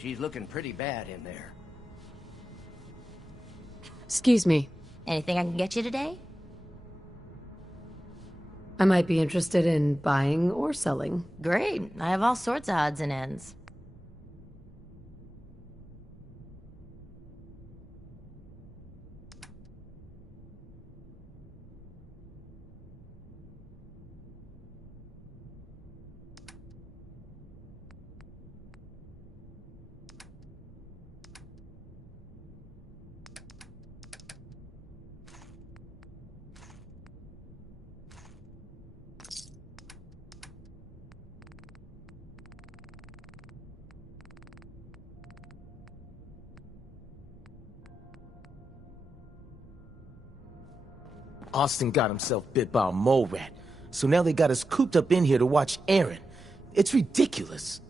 She's looking pretty bad in there. Excuse me. Anything I can get you today? I might be interested in buying or selling. Great. I have all sorts of odds and ends. Austin got himself bit by a mole rat, so now they got us cooped up in here to watch Aaron. It's ridiculous.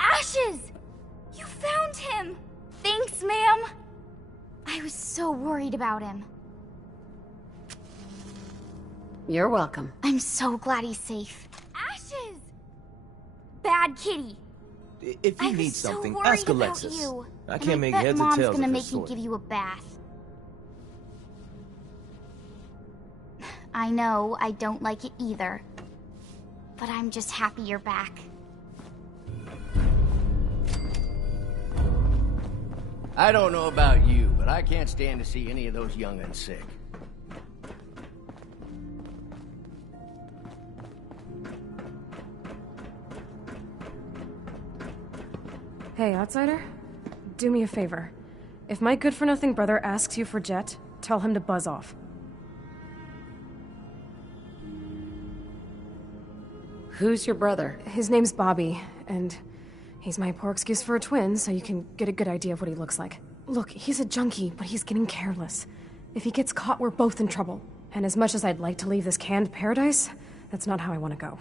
Ashes! You found him! Thanks, ma'am. I was so worried about him. You're welcome. I'm so glad he's safe. Ashes! Bad kitty. If you need something, worried ask about Alexis. you. I And can't make bet heads or Mom's tails gonna of make this me story. give you a bath. I know I don't like it either, but I'm just happy you're back. I don't know about you, but I can't stand to see any of those young'uns sick. Hey, outsider. Do me a favor. If my good-for-nothing brother asks you for Jet, tell him to buzz off. Who's your brother? His name's Bobby, and he's my poor excuse for a twin, so you can get a good idea of what he looks like. Look, he's a junkie, but he's getting careless. If he gets caught, we're both in trouble. And as much as I'd like to leave this canned paradise, that's not how I want to go.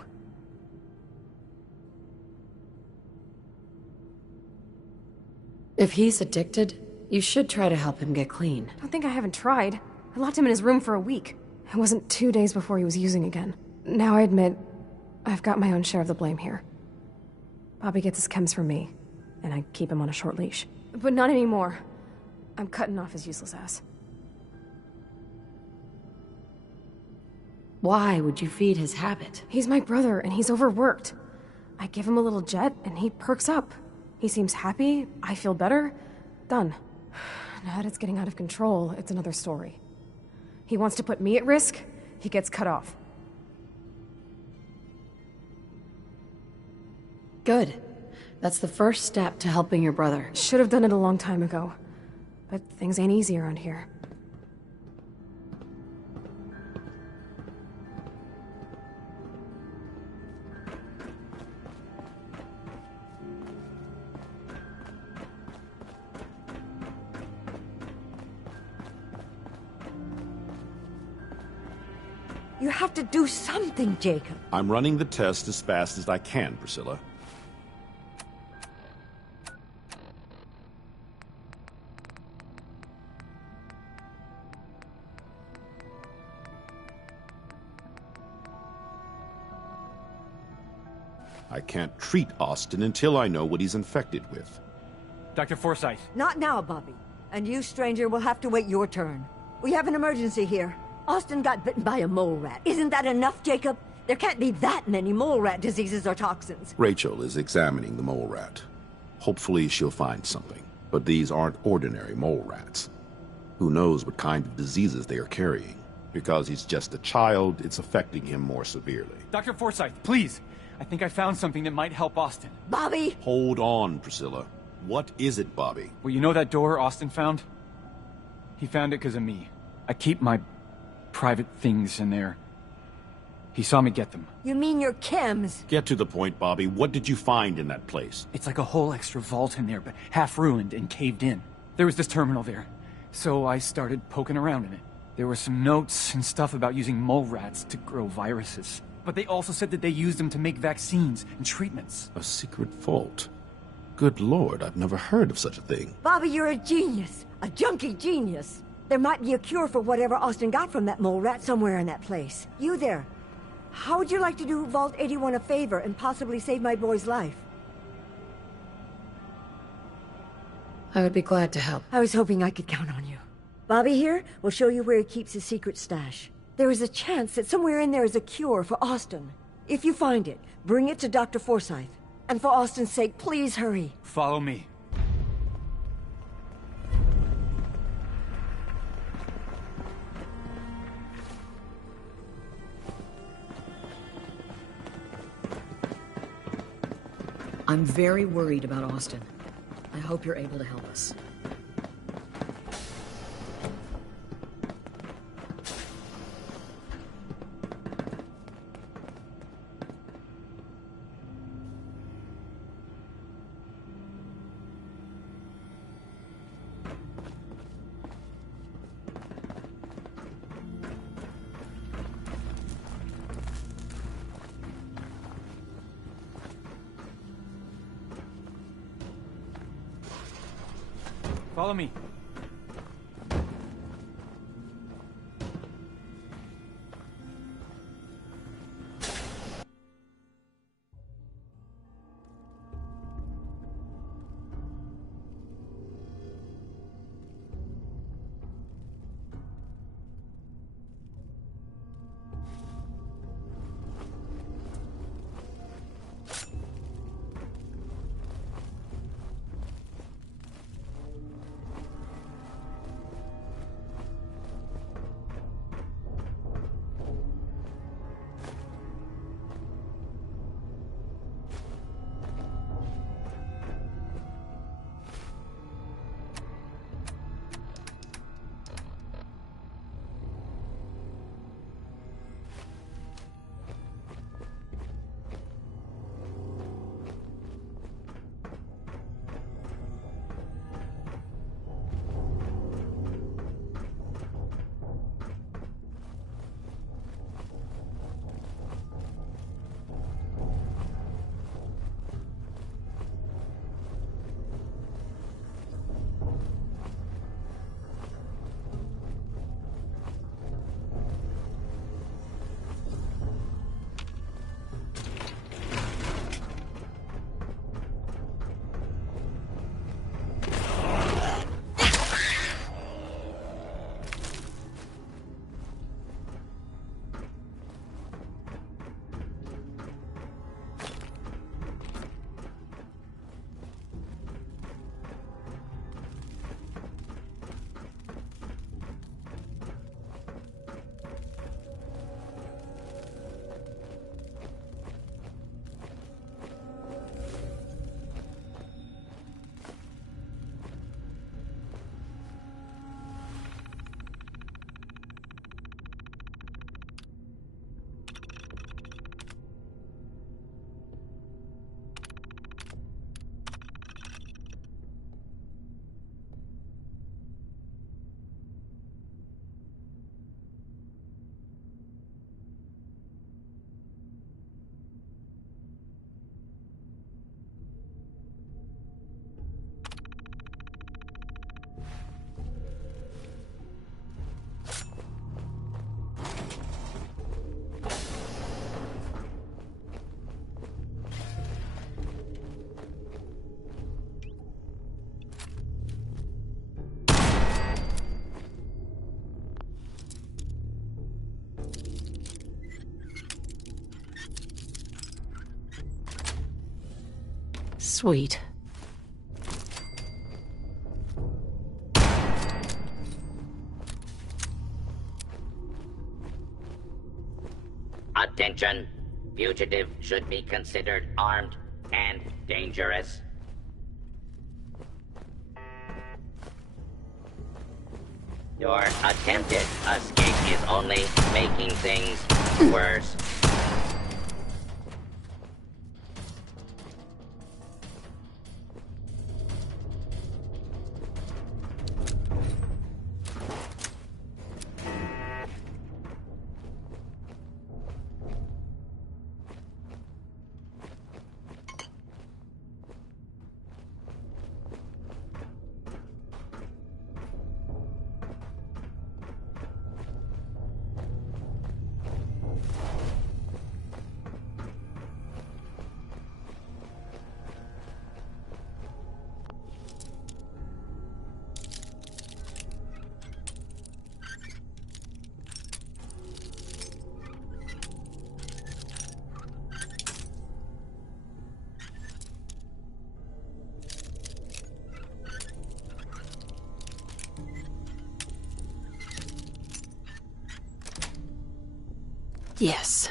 If he's addicted, you should try to help him get clean. Don't think I haven't tried. I locked him in his room for a week. It wasn't 2 days before he was using again. Now I admit, I've got my own share of the blame here. Bobby gets his chems from me, and I keep him on a short leash. But not anymore. I'm cutting off his useless ass. Why would you feed his habit? He's my brother, and he's overworked. I give him a little Jet, and he perks up. He seems happy, I feel better. Done. Now that it's getting out of control, it's another story. He wants to put me at risk, he gets cut off. Good. That's the first step to helping your brother. Should have done it a long time ago. But things ain't easy around here. You have to do something, Jacob. I'm running the test as fast as I can, Priscilla. I can't treat Austin until I know what he's infected with. Dr. Forsyth. Not now, Bobby. And you, stranger, will have to wait your turn. We have an emergency here. Austin got bitten by a mole rat. Isn't that enough, Jacob? There can't be that many mole rat diseases or toxins. Rachel is examining the mole rat. Hopefully she'll find something. But these aren't ordinary mole rats. Who knows what kind of diseases they are carrying? Because he's just a child, it's affecting him more severely. Dr. Forsyth, please. I think I found something that might help Austin. Bobby! Hold on, Priscilla. What is it, Bobby? Well, you know that door Austin found? He found it because of me. I keep my private things in there. He saw me get them. You mean your chems? Get to the point, Bobby. What did you find in that place? It's like a whole extra vault in there, but half ruined and caved in. There was this terminal there, so I started poking around in it. There were some notes and stuff about using mole rats to grow viruses. But they also said that they used them to make vaccines and treatments. A secret vault? Good Lord, I've never heard of such a thing. Bobby, you're a genius. A junkie genius. There might be a cure for whatever Austin got from that mole rat somewhere in that place. You there. How would you like to do Vault 81 a favor and possibly save my boy's life? I would be glad to help. I was hoping I could count on you. Bobby here will show you where he keeps his secret stash. There is a chance that somewhere in there is a cure for Austin. If you find it, bring it to Dr. Forsyth. And for Austin's sake, please hurry. Follow me. I'm very worried about Austin. I hope you're able to help us. Follow me. Sweet. Attention. Fugitive should be considered armed and dangerous. Your attempted escape is only making things worse. Yes.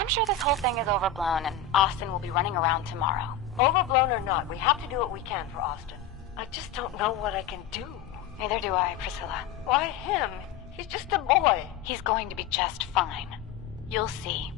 I'm sure this whole thing is overblown and Austin will be running around tomorrow. Overblown or not, we have to do what we can for Austin. I just don't know what I can do. Neither do I, Priscilla. Why him? He's just a boy. He's going to be just fine. You'll see.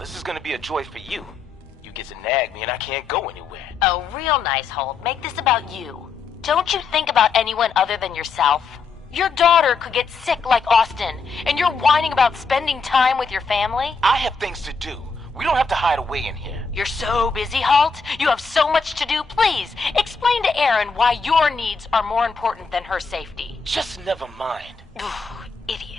this is gonna be a joy for you. You get to nag me and I can't go anywhere. Oh, real nice, Holt. Make this about you. Don't you think about anyone other than yourself? Your daughter could get sick like Austin, and you're whining about spending time with your family? I have things to do. We don't have to hide away in here. You're so busy, Holt. You have so much to do. Please, explain to Erin why your needs are more important than her safety. Just never mind. Idiot.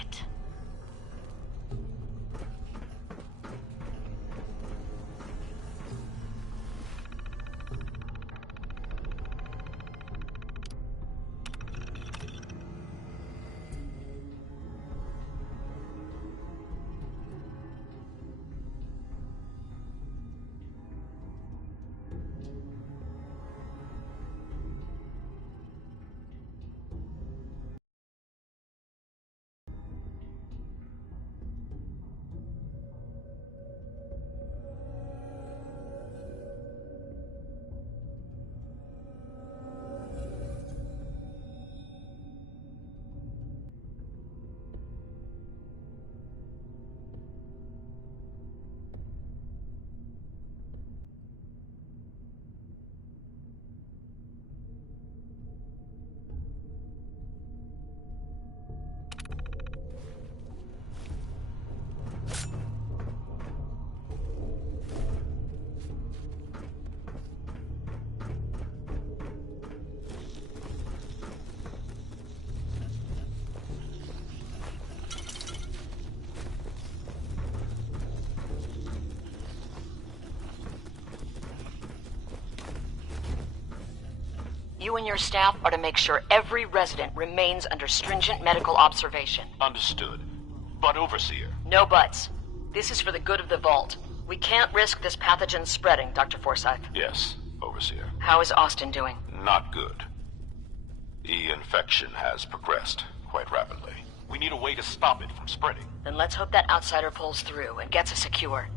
You and your staff are to make sure every resident remains under stringent medical observation. Understood. But Overseer... No buts. This is for the good of the Vault. We can't risk this pathogen spreading, Dr. Forsyth. Yes, Overseer. How is Austin doing? Not good. The infection has progressed quite rapidly. We need a way to stop it from spreading. Then let's hope that outsider pulls through and gets us secure.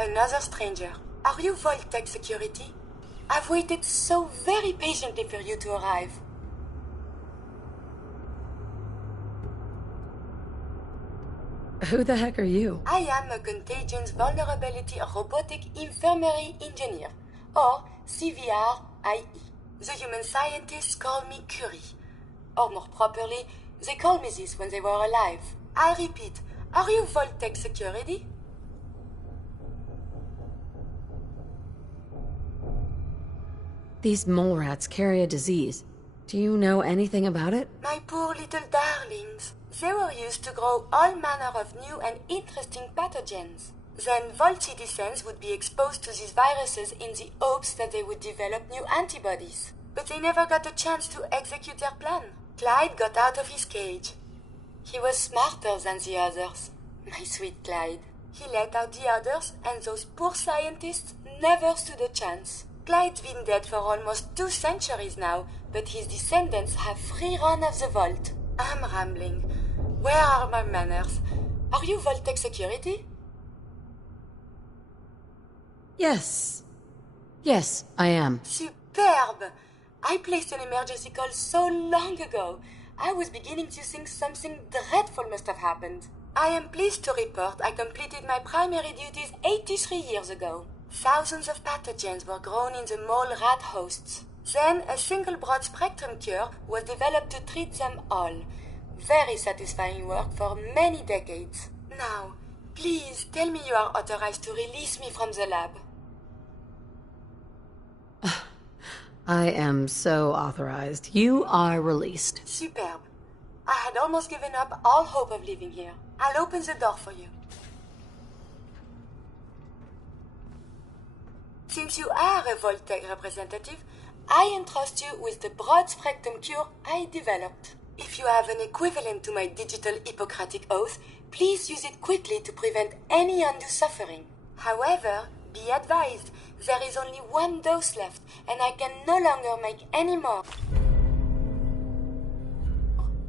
Another stranger. Are you Vault-Tec security? I've waited so very patiently for you to arrive. Who the heck are you? I am a Contagions Vulnerability Robotic Infirmary Engineer, or CVR-IE. The human scientists call me Curie. Or more properly, they called me this when they were alive. I repeat, are you Vault-Tec security? These mole rats carry a disease. Do you know anything about it? My poor little darlings. They were used to grow all manner of new and interesting pathogens. Then Vault citizens would be exposed to these viruses in the hopes that they would develop new antibodies. But they never got a chance to execute their plan. Clyde got out of his cage. He was smarter than the others. My sweet Clyde. He let out the others, and those poor scientists never stood a chance. Clyde's been dead for almost 2 centuries now, but his descendants have free run of the vault. I'm rambling. Where are my manners? Are you Vault-Tec security? Yes. Yes, I am. Superb! I placed an emergency call so long ago. I was beginning to think something dreadful must have happened. I am pleased to report I completed my primary duties 83 years ago. Thousands of pathogens were grown in the mole rat hosts. Then a single broad-spectrum cure was developed to treat them all. Very satisfying work for many decades. Now, please tell me you are authorized to release me from the lab. I am so authorized. You are released. Superb. I had almost given up all hope of leaving here. I'll open the door for you. Since you are a Vault-Tec representative, I entrust you with the broad-spectrum cure I developed. If you have an equivalent to my digital Hippocratic oath, please use it quickly to prevent any undue suffering. However, be advised, there is only 1 dose left, and I can no longer make any more.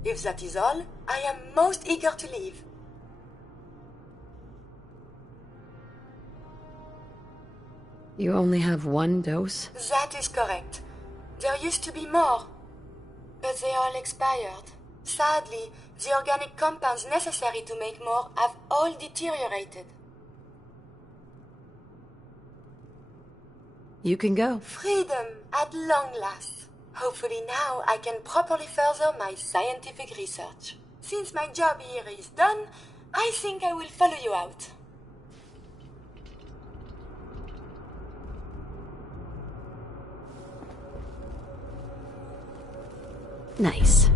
If that is all, I am most eager to leave. You only have 1 dose? That is correct. There used to be more, but they all expired. Sadly, the organic compounds necessary to make more have all deteriorated. You can go. Freedom at long last. Hopefully now I can properly further my scientific research. Since my job here is done, I think I will follow you out. Nice.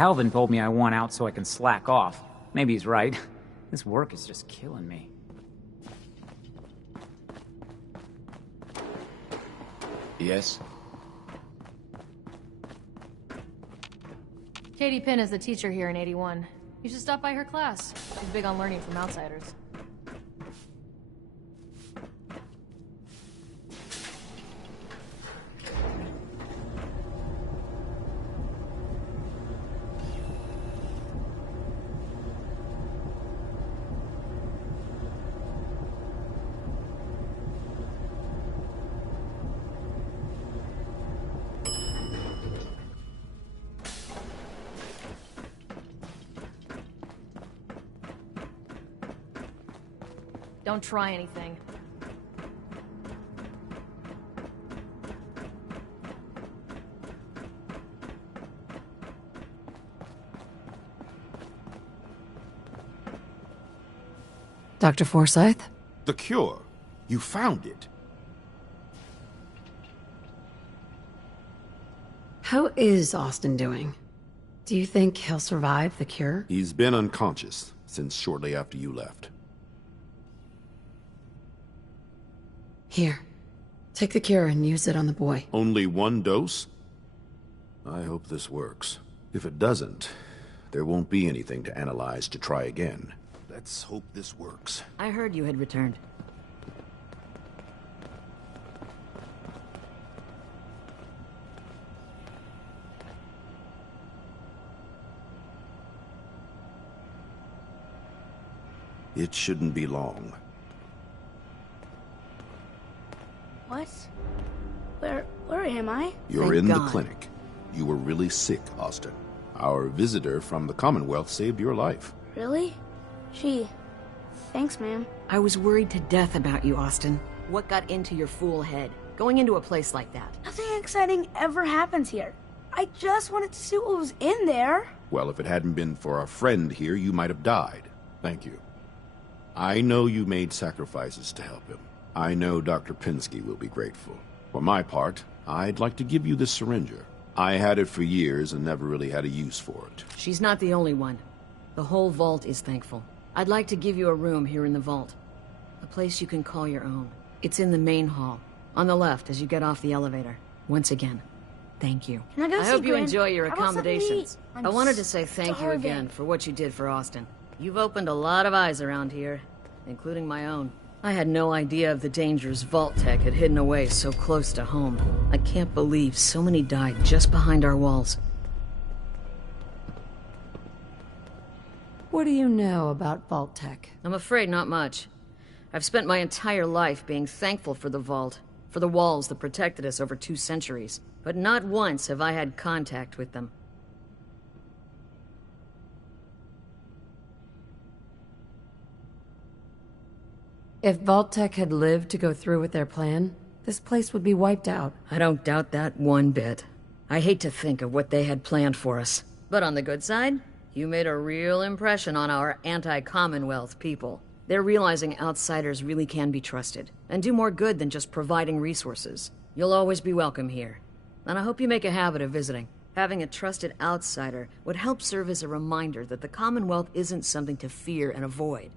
Calvin told me I want out so I can slack off. Maybe he's right. This work is just killing me. Yes? Katie Pinn is the teacher here in 81. You should stop by her class. She's big on learning from outsiders. Don't try anything. Dr. Forsyth? The cure. You found it. How is Austin doing? Do you think he'll survive the cure? He's been unconscious since shortly after you left. Here. Take the cure and use it on the boy. Only one dose? I hope this works. If it doesn't, there won't be anything to analyze to try again. Let's hope this works. I heard you had returned. It shouldn't be long. What? Where am I? You're in the clinic. You were really sick, Austin. Our visitor from the Commonwealth saved your life. Really? Gee. Thanks, ma'am. I was worried to death about you, Austin. What got into your fool head? Going into a place like that? Nothing exciting ever happens here. I just wanted to see what was in there. Well, if it hadn't been for our friend here, you might have died. Thank you. I know you made sacrifices to help him. I know Dr. Pinsky will be grateful. For my part, I'd like to give you this syringer. I had it for years and never really had a use for it. She's not the only one. The whole vault is thankful. I'd like to give you a room here in the vault. A place you can call your own. It's in the main hall, on the left as you get off the elevator. Once again, thank you. Can I go see hope you Gwen? enjoy your I want something to accommodations. eat. I'm I wanted to say thank you starving. again for what you did for Austin. You've opened a lot of eyes around here, including my own. I had no idea of the dangers Vault Tech had hidden away so close to home. I can't believe so many died just behind our walls. What do you know about Vault Tech? I'm afraid not much. I've spent my entire life being thankful for the Vault, for the walls that protected us over 2 centuries. But not once have I had contact with them. If Vault Tech had lived to go through with their plan, this place would be wiped out. I don't doubt that one bit. I hate to think of what they had planned for us. But on the good side, you made a real impression on our anti-Commonwealth people. They're realizing outsiders really can be trusted, and do more good than just providing resources. You'll always be welcome here. And I hope you make a habit of visiting. Having a trusted outsider would help serve as a reminder that the Commonwealth isn't something to fear and avoid.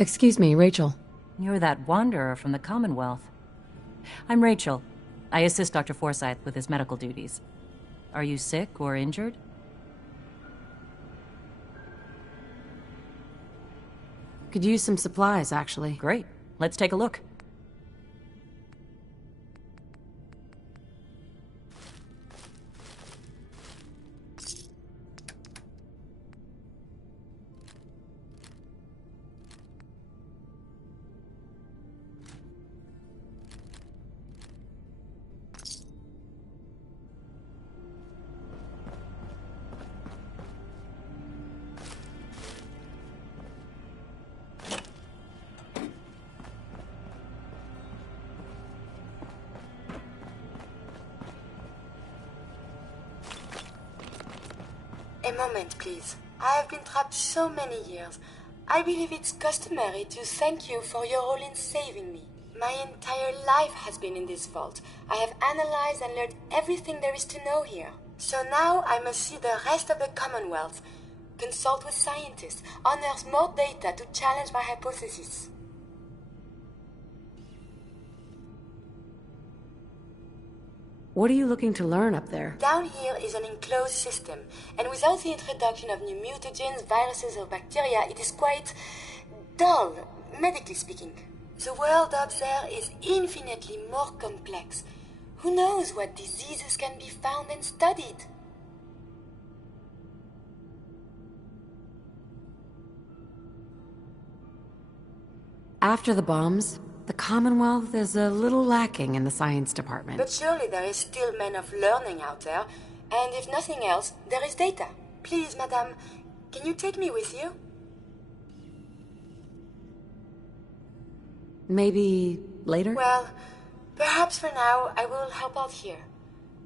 Excuse me, Rachel. You're that wanderer from the Commonwealth. I'm Rachel. I assist Dr. Forsyth with his medical duties. Are you sick or injured? Could use some supplies, actually. Great. Let's take a look. A moment, please. I have been trapped so many years. I believe it's customary to thank you for your role in saving me. My entire life has been in this vault. I have analyzed and learned everything there is to know here. So now I must see the rest of the Commonwealth, consult with scientists, unearth more data to challenge my hypothesis. What are you looking to learn up there? Down here is an enclosed system, and without the introduction of new mutagens, viruses, or bacteria, it is quite dull, medically speaking. The world up there is infinitely more complex. Who knows what diseases can be found and studied? After the bombs, the Commonwealth is a little lacking in the science department. But surely there is still men of learning out there, and if nothing else, there is data. Please, madame, can you take me with you? Maybe later? Well, perhaps for now I will help out here.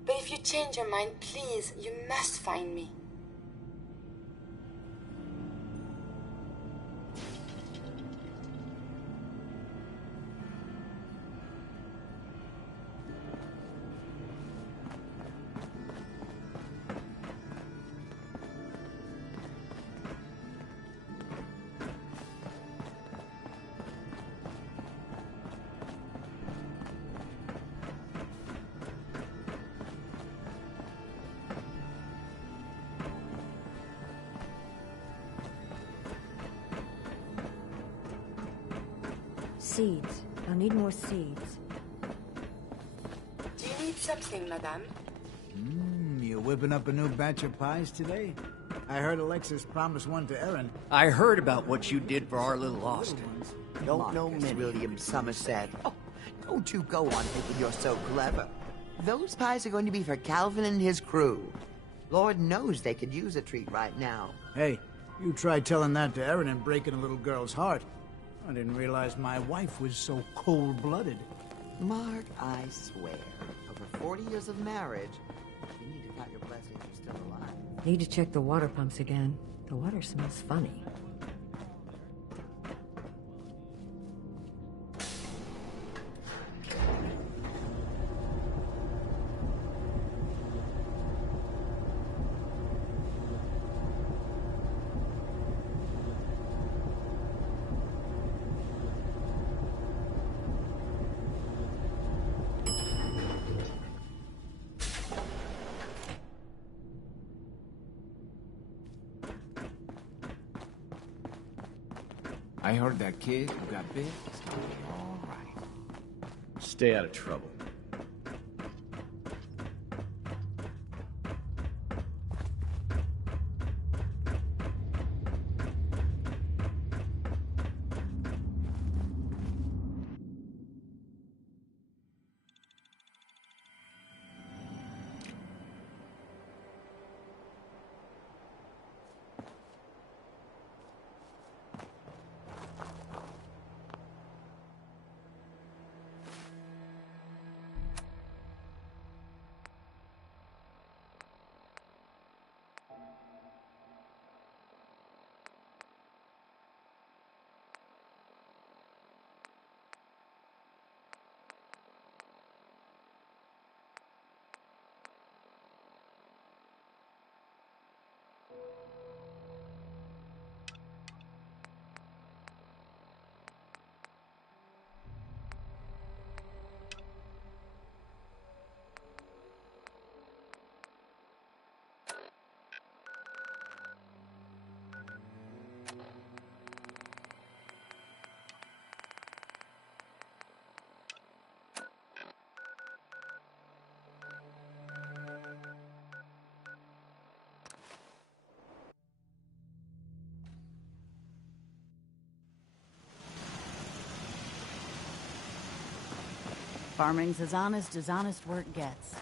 But if you change your mind, please, you must find me. Seeds. I'll need more seeds. Do you need something, madame? You whipping up a new batch of pies today? I heard Alexis promised one to Erin. I heard about what you did for our little Austin. Don't know Miss William Somerset. Oh, don't you go on thinking you're so clever. Those pies are going to be for Calvin and his crew. Lord knows they could use a treat right now. Hey, you tried telling that to Erin and breaking a little girl's heart. I didn't realize my wife was so cold-blooded. Mark, I swear, over 40 years of marriage, you need to count your blessings you're still alive. Need to check the water pumps again. The water smells funny. I heard that kid who got bit is gonna be all right. Stay out of trouble. Farming's as honest work gets.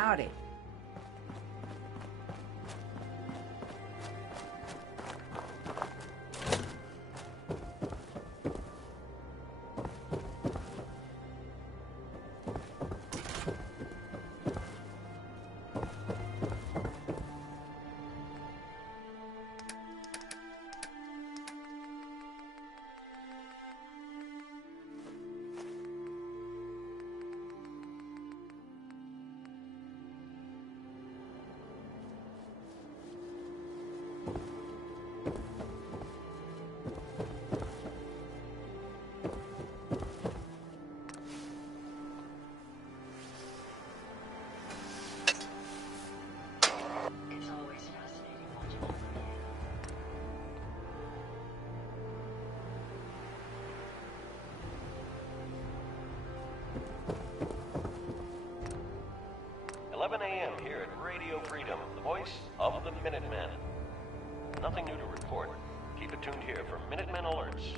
Howdy. AM here at Radio Freedom, the voice of the Minutemen. Nothing new to report. Keep it tuned here for Minutemen alerts.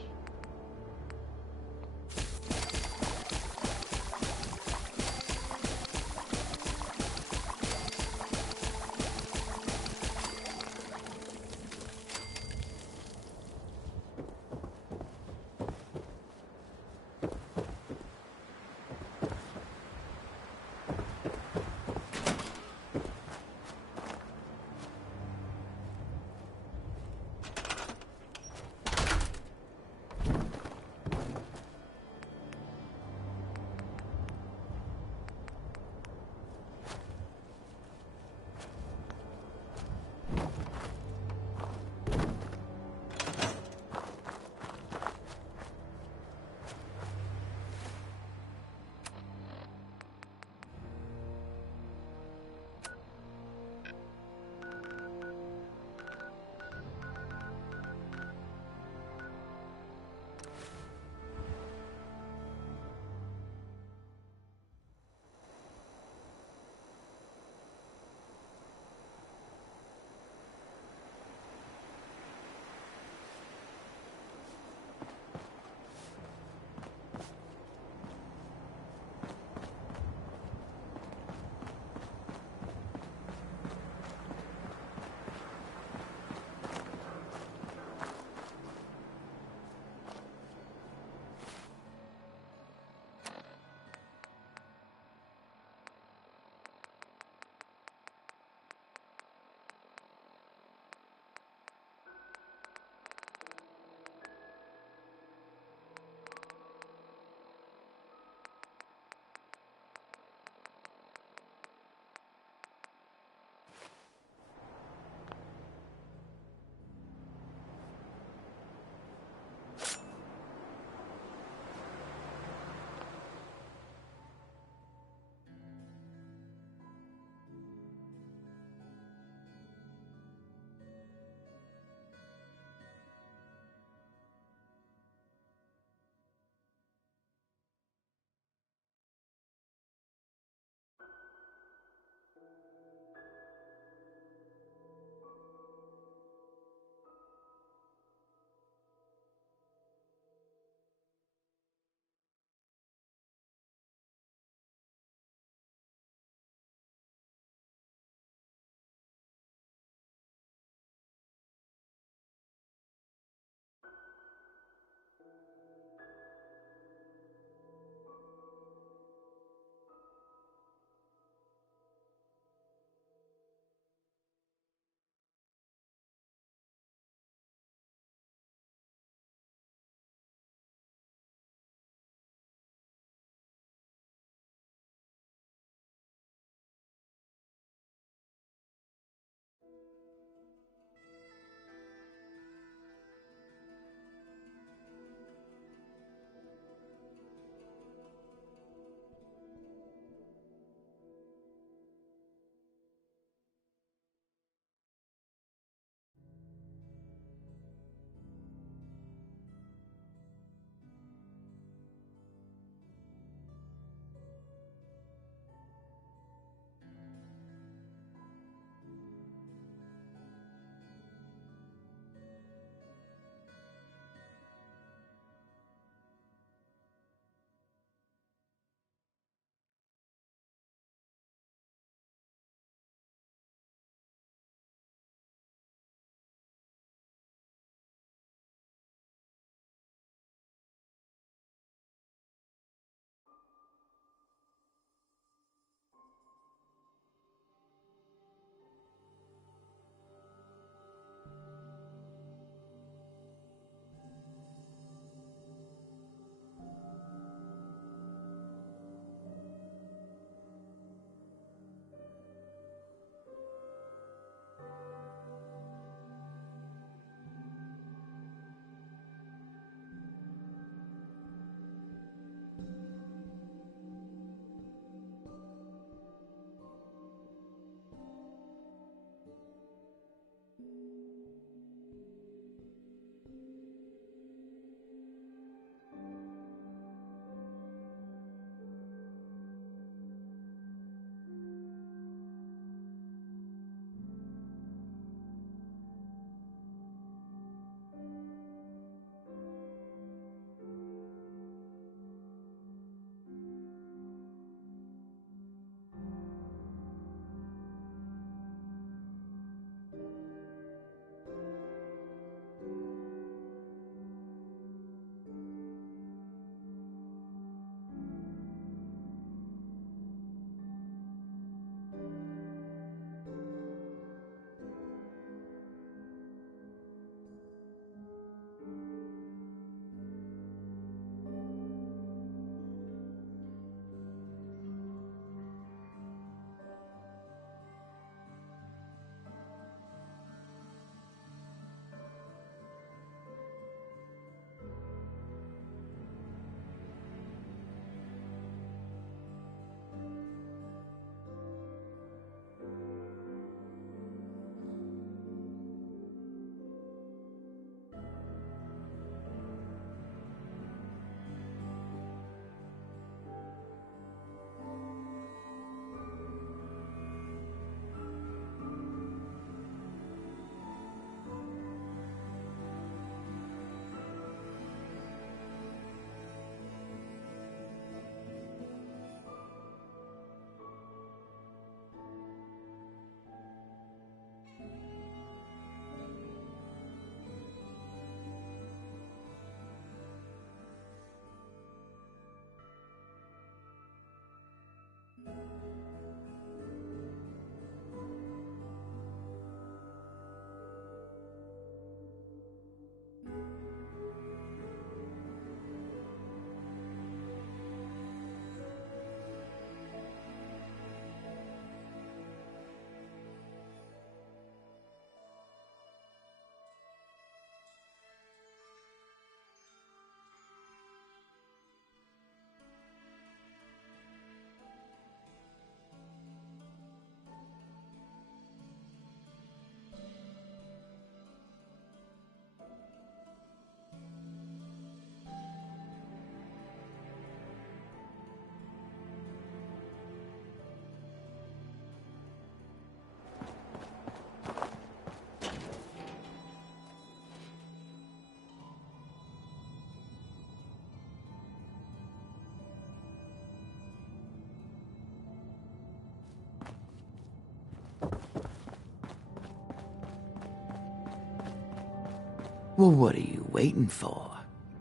Well, what are you waiting for?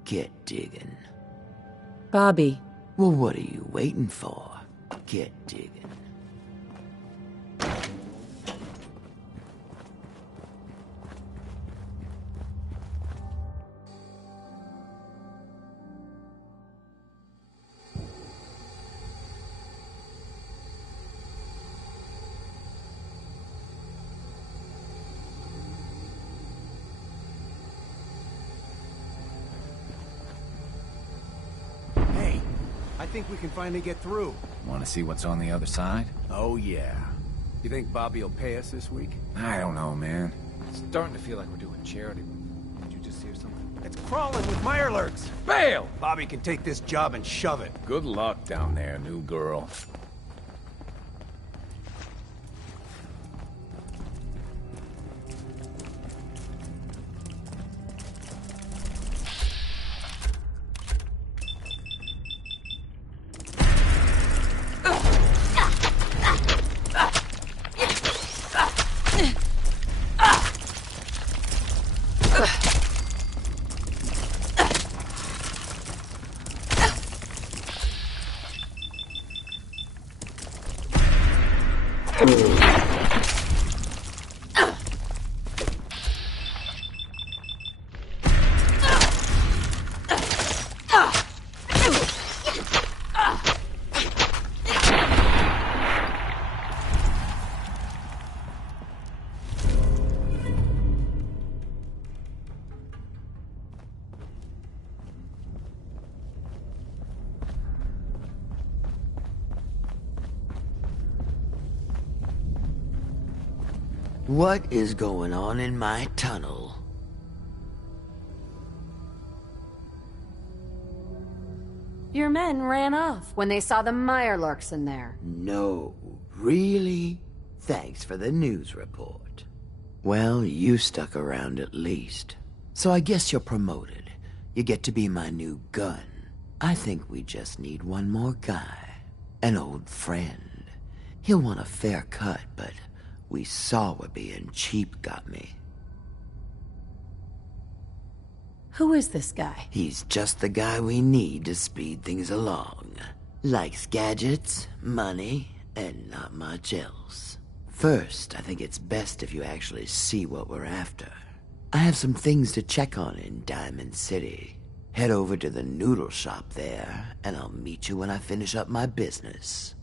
Get digging. Bobby. Well, what are you waiting for? Get digging. I think we can finally get through. Want to see what's on the other side? Oh, yeah. You think Bobby will pay us this week? I don't know, man. It's starting to feel like we're doing charity. Did you just hear something? It's crawling with Mirelurks. Bail! Bobby can take this job and shove it. Good luck down there, new girl. What is going on in my tunnel? Your men ran off when they saw the Mirelurks in there. No, really? Thanks for the news report. Well, you stuck around at least. So I guess you're promoted. You get to be my new gun. I think we just need one more guy. An old friend. He'll want a fair cut, but we saw what being cheap got me. Who is this guy? He's just the guy we need to speed things along. Likes gadgets, money, and not much else. First, I think it's best if you actually see what we're after. I have some things to check on in Diamond City. Head over to the noodle shop there, and I'll meet you when I finish up my business.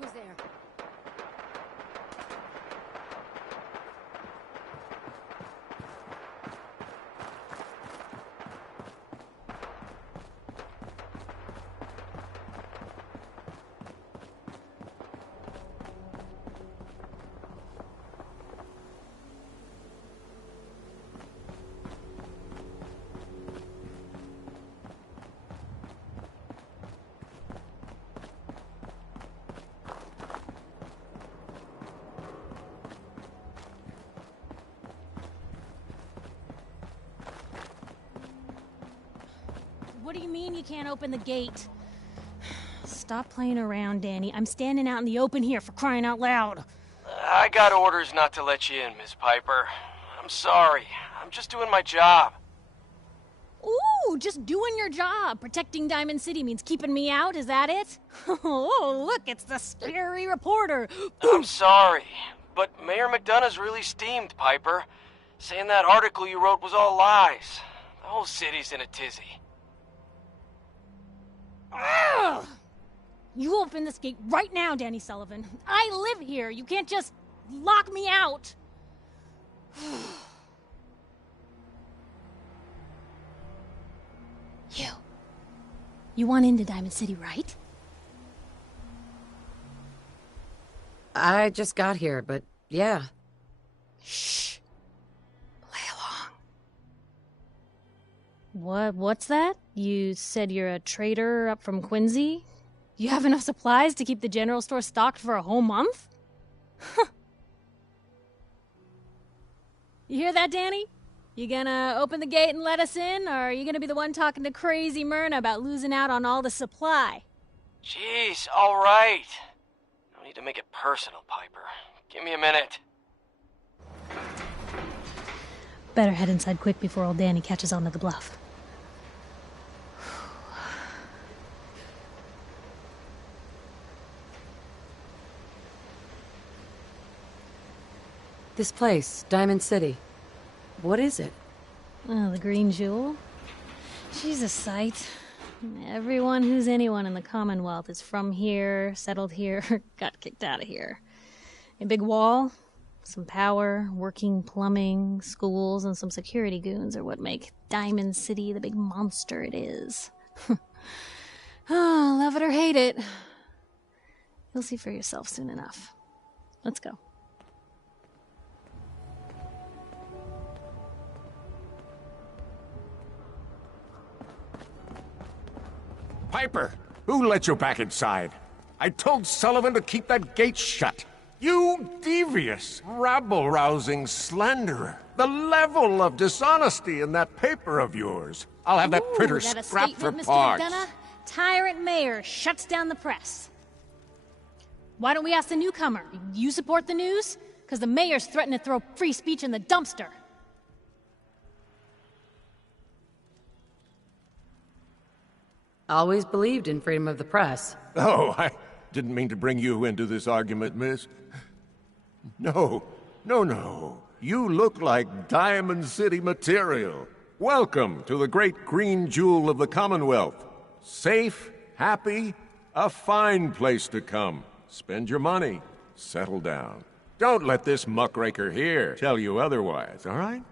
Who's there? What do you mean you can't open the gate? Stop playing around, Danny. I'm standing out in the open here, for crying out loud. I got orders not to let you in, Miss Piper. I'm sorry. I'm just doing my job. Ooh, just doing your job. Protecting Diamond City means keeping me out, is that it? Oh, look, it's the scary reporter. I'm sorry, but Mayor McDonough's really steamed, Piper. saying that article you wrote was all lies. The whole city's in a tizzy. Ugh! You open this gate right now, Danny Sullivan. I live here. You can't just lock me out. You want into Diamond City, right? I just got here, but yeah. Shh. What's that? You said you're a trader up from Quincy? You have enough supplies to keep the general store stocked for a whole month? You hear that, Danny? You gonna open the gate and let us in, or are you gonna be the one talking to crazy Myrna about losing out on all the supply? Jeez, all right. No need to make it personal, Piper. Give me a minute. Better head inside quick before old Danny catches on to the bluff. This place, Diamond City. What is it? Oh, the Green Jewel? She's a sight. Everyone who's anyone in the Commonwealth is from here, settled here, got kicked out of here. A big wall, some power, working plumbing, schools, and some security goons are what make Diamond City the big monster it is. Oh, love it or hate it. You'll see for yourself soon enough. Let's go. Piper, who let you back inside? I told Sullivan to keep that gate shut. You devious, rabble-rousing slanderer. The level of dishonesty in that paper of yours. I'll have that printer scrapped for Mr. parts. McDonough? Tyrant mayor shuts down the press. Why don't we ask the newcomer? You support the news? Because the mayor's threatened to throw free speech in the dumpster. Always believed in freedom of the press. Oh, I didn't mean to bring you into this argument, miss. No. You look like Diamond City material. Welcome to the great green jewel of the Commonwealth. Safe, happy, a fine place to come. Spend your money, settle down. Don't let this muckraker here tell you otherwise, all right?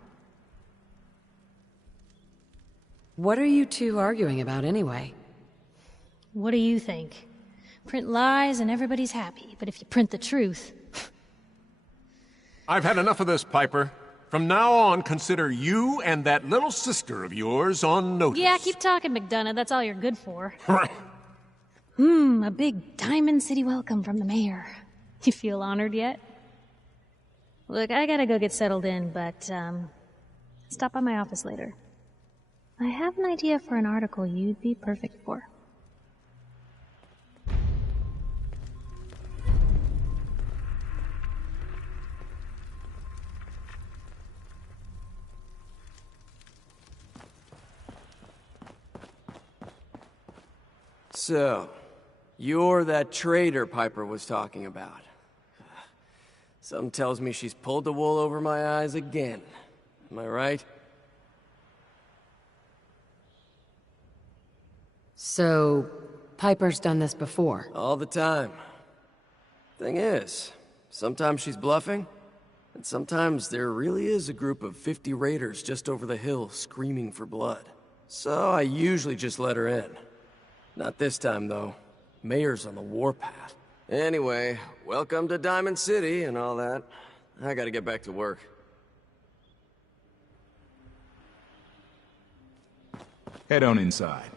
What are you two arguing about anyway? What do you think? Print lies and everybody's happy, but if you print the truth... I've had enough of this, Piper. From now on, consider you and that little sister of yours on notice. Yeah, keep talking, McDonough. That's all you're good for. A big Diamond City welcome from the mayor. You feel honored yet? Look, I gotta go get settled in, but, stop by my office later. I have an idea for an article you'd be perfect for. So, you're that traitor Piper was talking about. Something tells me she's pulled the wool over my eyes again. Am I right? So, Piper's done this before? All the time. Thing is, sometimes she's bluffing, and sometimes there really is a group of 50 raiders just over the hill screaming for blood. So I usually just let her in. Not this time, though. Mayor's on the warpath. Anyway, welcome to Diamond City and all that. I gotta get back to work. Head on inside.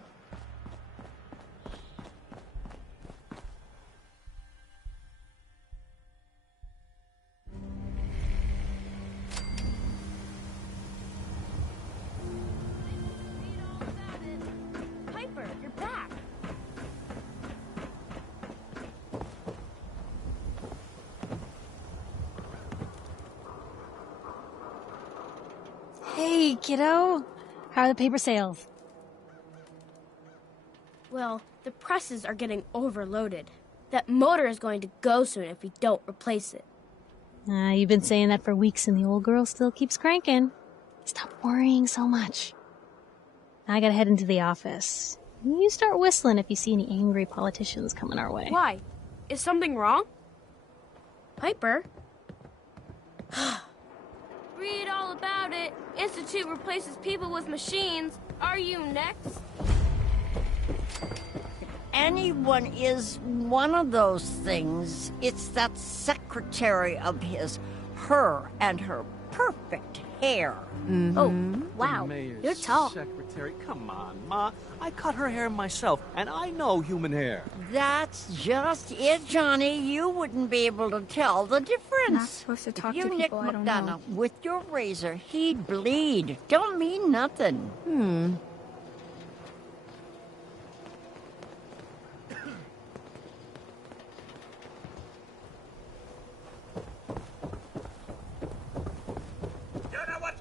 Piper, you're back! Hey, kiddo. How are the paper sales? Well, the presses are getting overloaded. That motor is going to go soon if we don't replace it. You've been saying that for weeks and the old girl still keeps cranking. Stop worrying so much. I gotta head into the office. You start whistling if you see any angry politicians coming our way. Why? Is something wrong? Piper? Read all about it. Institute replaces people with machines. Are you next? Anyone is one of those things. It's that secretary of his, her and her perfect hair. Oh, wow. You're tall. Secretary, come on, Ma. I cut her hair myself, and I know human hair. That's just it, Johnny. You wouldn't be able to tell the difference. Not supposed to talk if you to nick people I don't McDonough know. with your razor, he'd bleed. Don't mean nothing.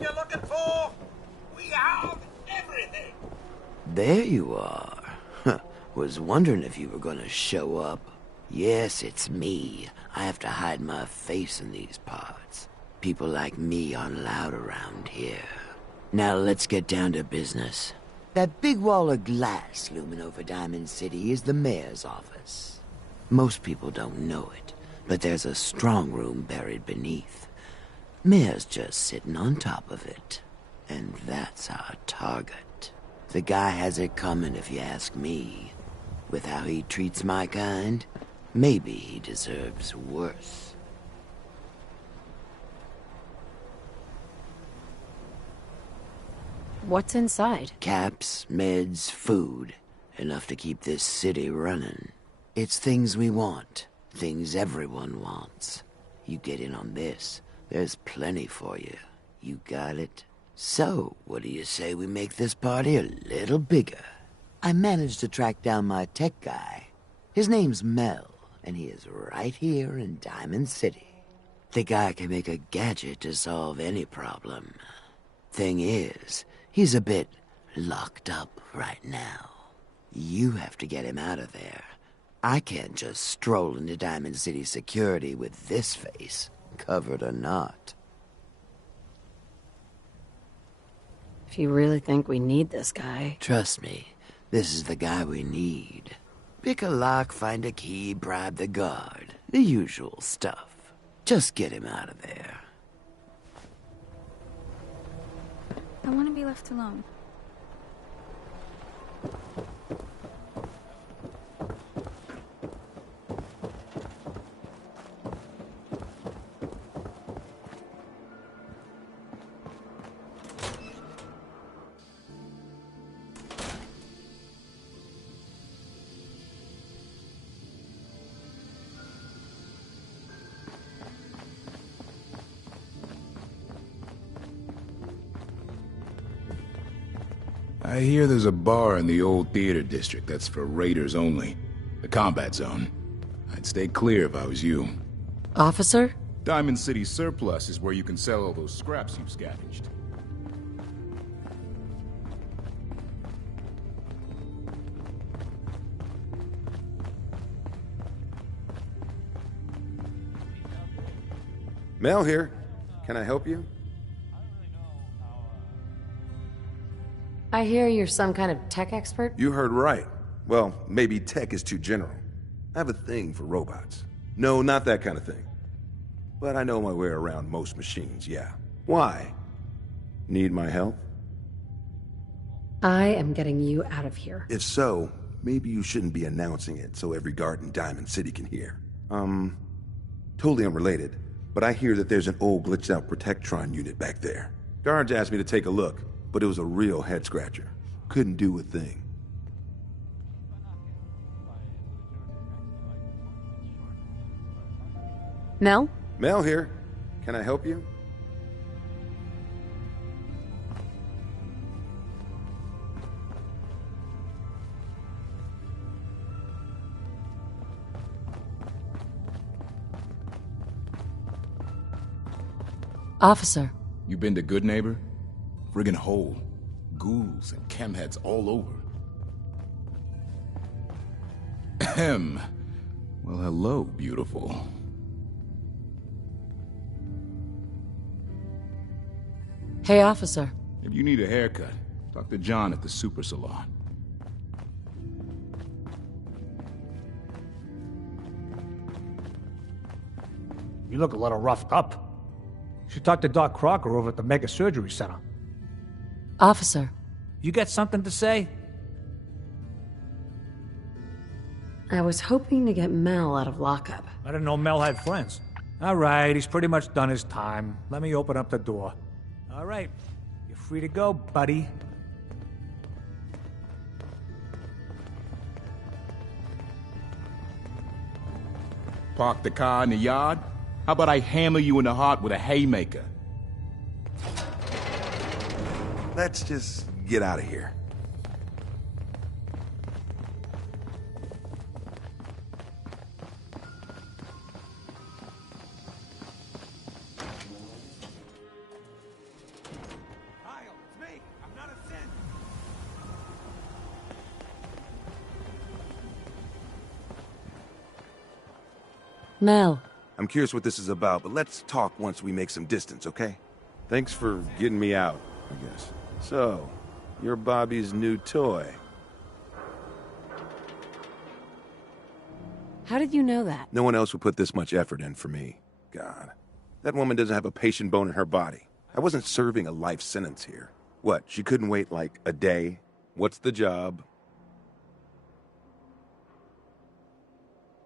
You're looking for? We have everything. There you are. Was wondering if you were gonna show up. Yes, it's me. I have to hide my face in these parts. People like me aren't allowed around here. Now let's get down to business. That big wall of glass looming over Diamond City is the mayor's office. Most people don't know it, but there's a strong room buried beneath. Mayor's just sitting on top of it. And that's our target. The guy has it coming, if you ask me. With how he treats my kind, maybe he deserves worse. What's inside? Caps, meds, food. Enough to keep this city running. It's things we want. Things everyone wants. You get in on this, there's plenty for you. You got it? So, what do you say we make this party a little bigger? I managed to track down my tech guy. His name's Mel, and he is right here in Diamond City. The guy can make a gadget to solve any problem. Thing is, he's a bit locked up right now. You have to get him out of there. I can't just stroll into Diamond City security with this face, covered or not. If you really think we need this guy... Trust me, this is the guy we need. Pick a lock, find a key, bribe the guard. The usual stuff. Just get him out of there. I want to be left alone. I hear there's a bar in the old theater district that's for raiders only. The combat zone. I'd stay clear if I was you. Officer? Diamond City Surplus is where you can sell all those scraps you've scavenged. Mel here. Can I help you? I hear you're some kind of tech expert? You heard right. Well, maybe tech is too general. I have a thing for robots. No, not that kind of thing. But I know my way around most machines, yeah. Why? Need my help? I am getting you out of here. If so, maybe you shouldn't be announcing it so every guard in Diamond City can hear. Totally unrelated, but I hear that there's an old glitched out Protectron unit back there. Guards asked me to take a look, but it was a real head-scratcher. Couldn't do a thing. Mel? Mel here. Can I help you? Officer. You been to Good Neighbor? Friggin' hole. Ghouls and chemheads all over. Ahem. Well, hello, beautiful. Hey, officer. If you need a haircut, talk to John at the Super Salon. You look a little roughed up. Should talk to Doc Crocker over at the Mega Surgery Center. Officer. You got something to say? I was hoping to get Mel out of lockup. I didn't know Mel had friends. All right, he's pretty much done his time. Let me open up the door. All right, you're free to go, buddy. Park the car in the yard? How about I hammer you in the heart with a haymaker? Let's just get out of here. Mel. I'm curious what this is about, but let's talk once we make some distance, okay? Thanks for getting me out, I guess. So, you're Bobby's new toy. How did you know that? No one else would put this much effort in for me. God. That woman doesn't have a patient bone in her body. I wasn't serving a life sentence here. What, she couldn't wait like a day? What's the job?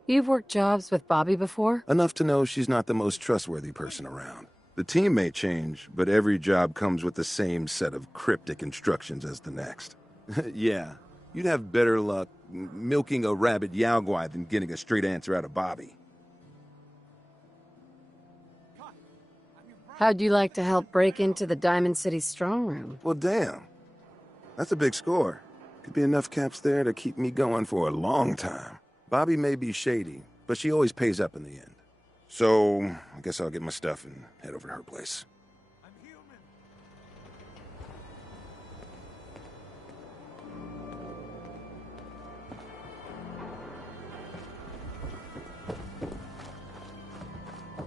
You've worked jobs with Bobby before? Enough to know she's not the most trustworthy person around. The team may change, but every job comes with the same set of cryptic instructions as the next. Yeah, you'd have better luck milking a rabid Yao Guai than getting a straight answer out of Bobby. How'd you like to help break into the Diamond City strong room? Well, damn. That's a big score. Could be enough caps there to keep me going for a long time. Bobby may be shady, but she always pays up in the end. So, I guess I'll get my stuff and head over to her place.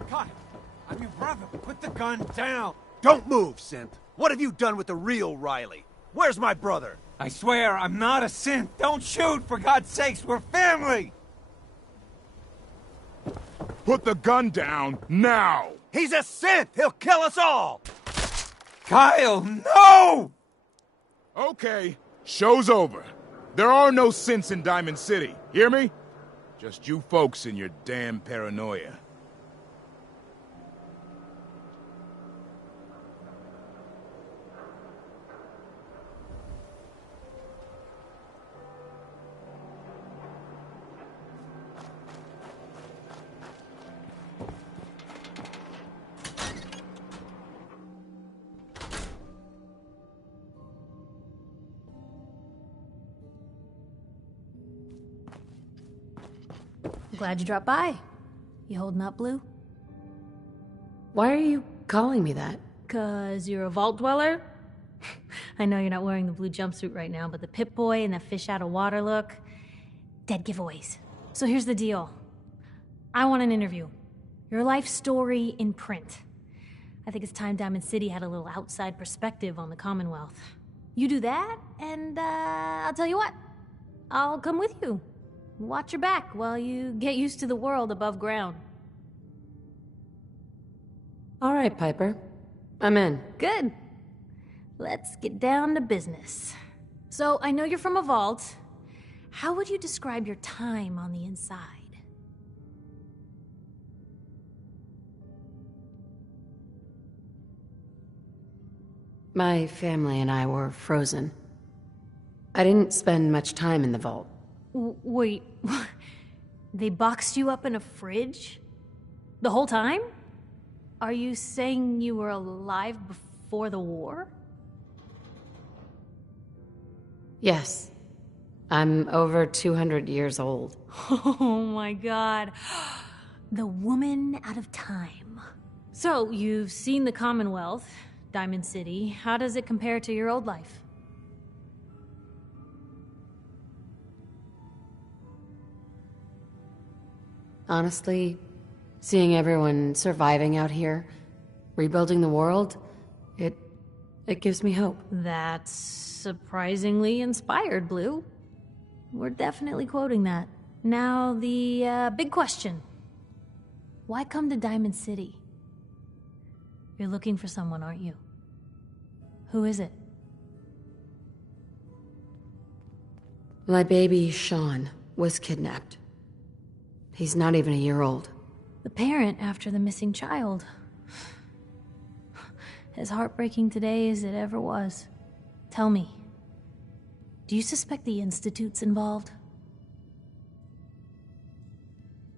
Kyle, I'm your brother. Put the gun down. Don't move, Synth. What have you done with the real Riley? Where's my brother? I swear, I'm not a synth. Don't shoot, for God's sakes, we're family! Put the gun down, now! He's a synth! He'll kill us all! Kyle, no! Okay, show's over. There are no synths in Diamond City, hear me? Just you folks and your damn paranoia. Glad you dropped by. You holding up, Blue? Why are you calling me that? 'Cause you're a vault dweller? I know you're not wearing the blue jumpsuit right now, but the Pip-Boy and the fish out of water look, dead giveaways. So here's the deal. I want an interview. Your life story in print. I think it's time Diamond City had a little outside perspective on the Commonwealth. You do that, and I'll tell you what. I'll come with you. Watch your back while you get used to the world above ground. All right, Piper. I'm in. Good. Let's get down to business. So, I know you're from a vault. How would you describe your time on the inside? My family and I were frozen. I didn't spend much time in the vault. Wait, they boxed you up in a fridge? The whole time? Are you saying you were alive before the war? Yes. I'm over 200 years old. Oh my god. The woman out of time. So, you've seen the Commonwealth, Diamond City. How does it compare to your old life? Honestly, seeing everyone surviving out here, rebuilding the world, It gives me hope. That's surprisingly inspired, Blue. We're definitely quoting that. Now, the big question. Why come to Diamond City? You're looking for someone, aren't you? Who is it? My baby, Sean, was kidnapped. He's not even a year old. The parent after the missing child. As heartbreaking today as it ever was. Tell me, do you suspect the Institute's involved?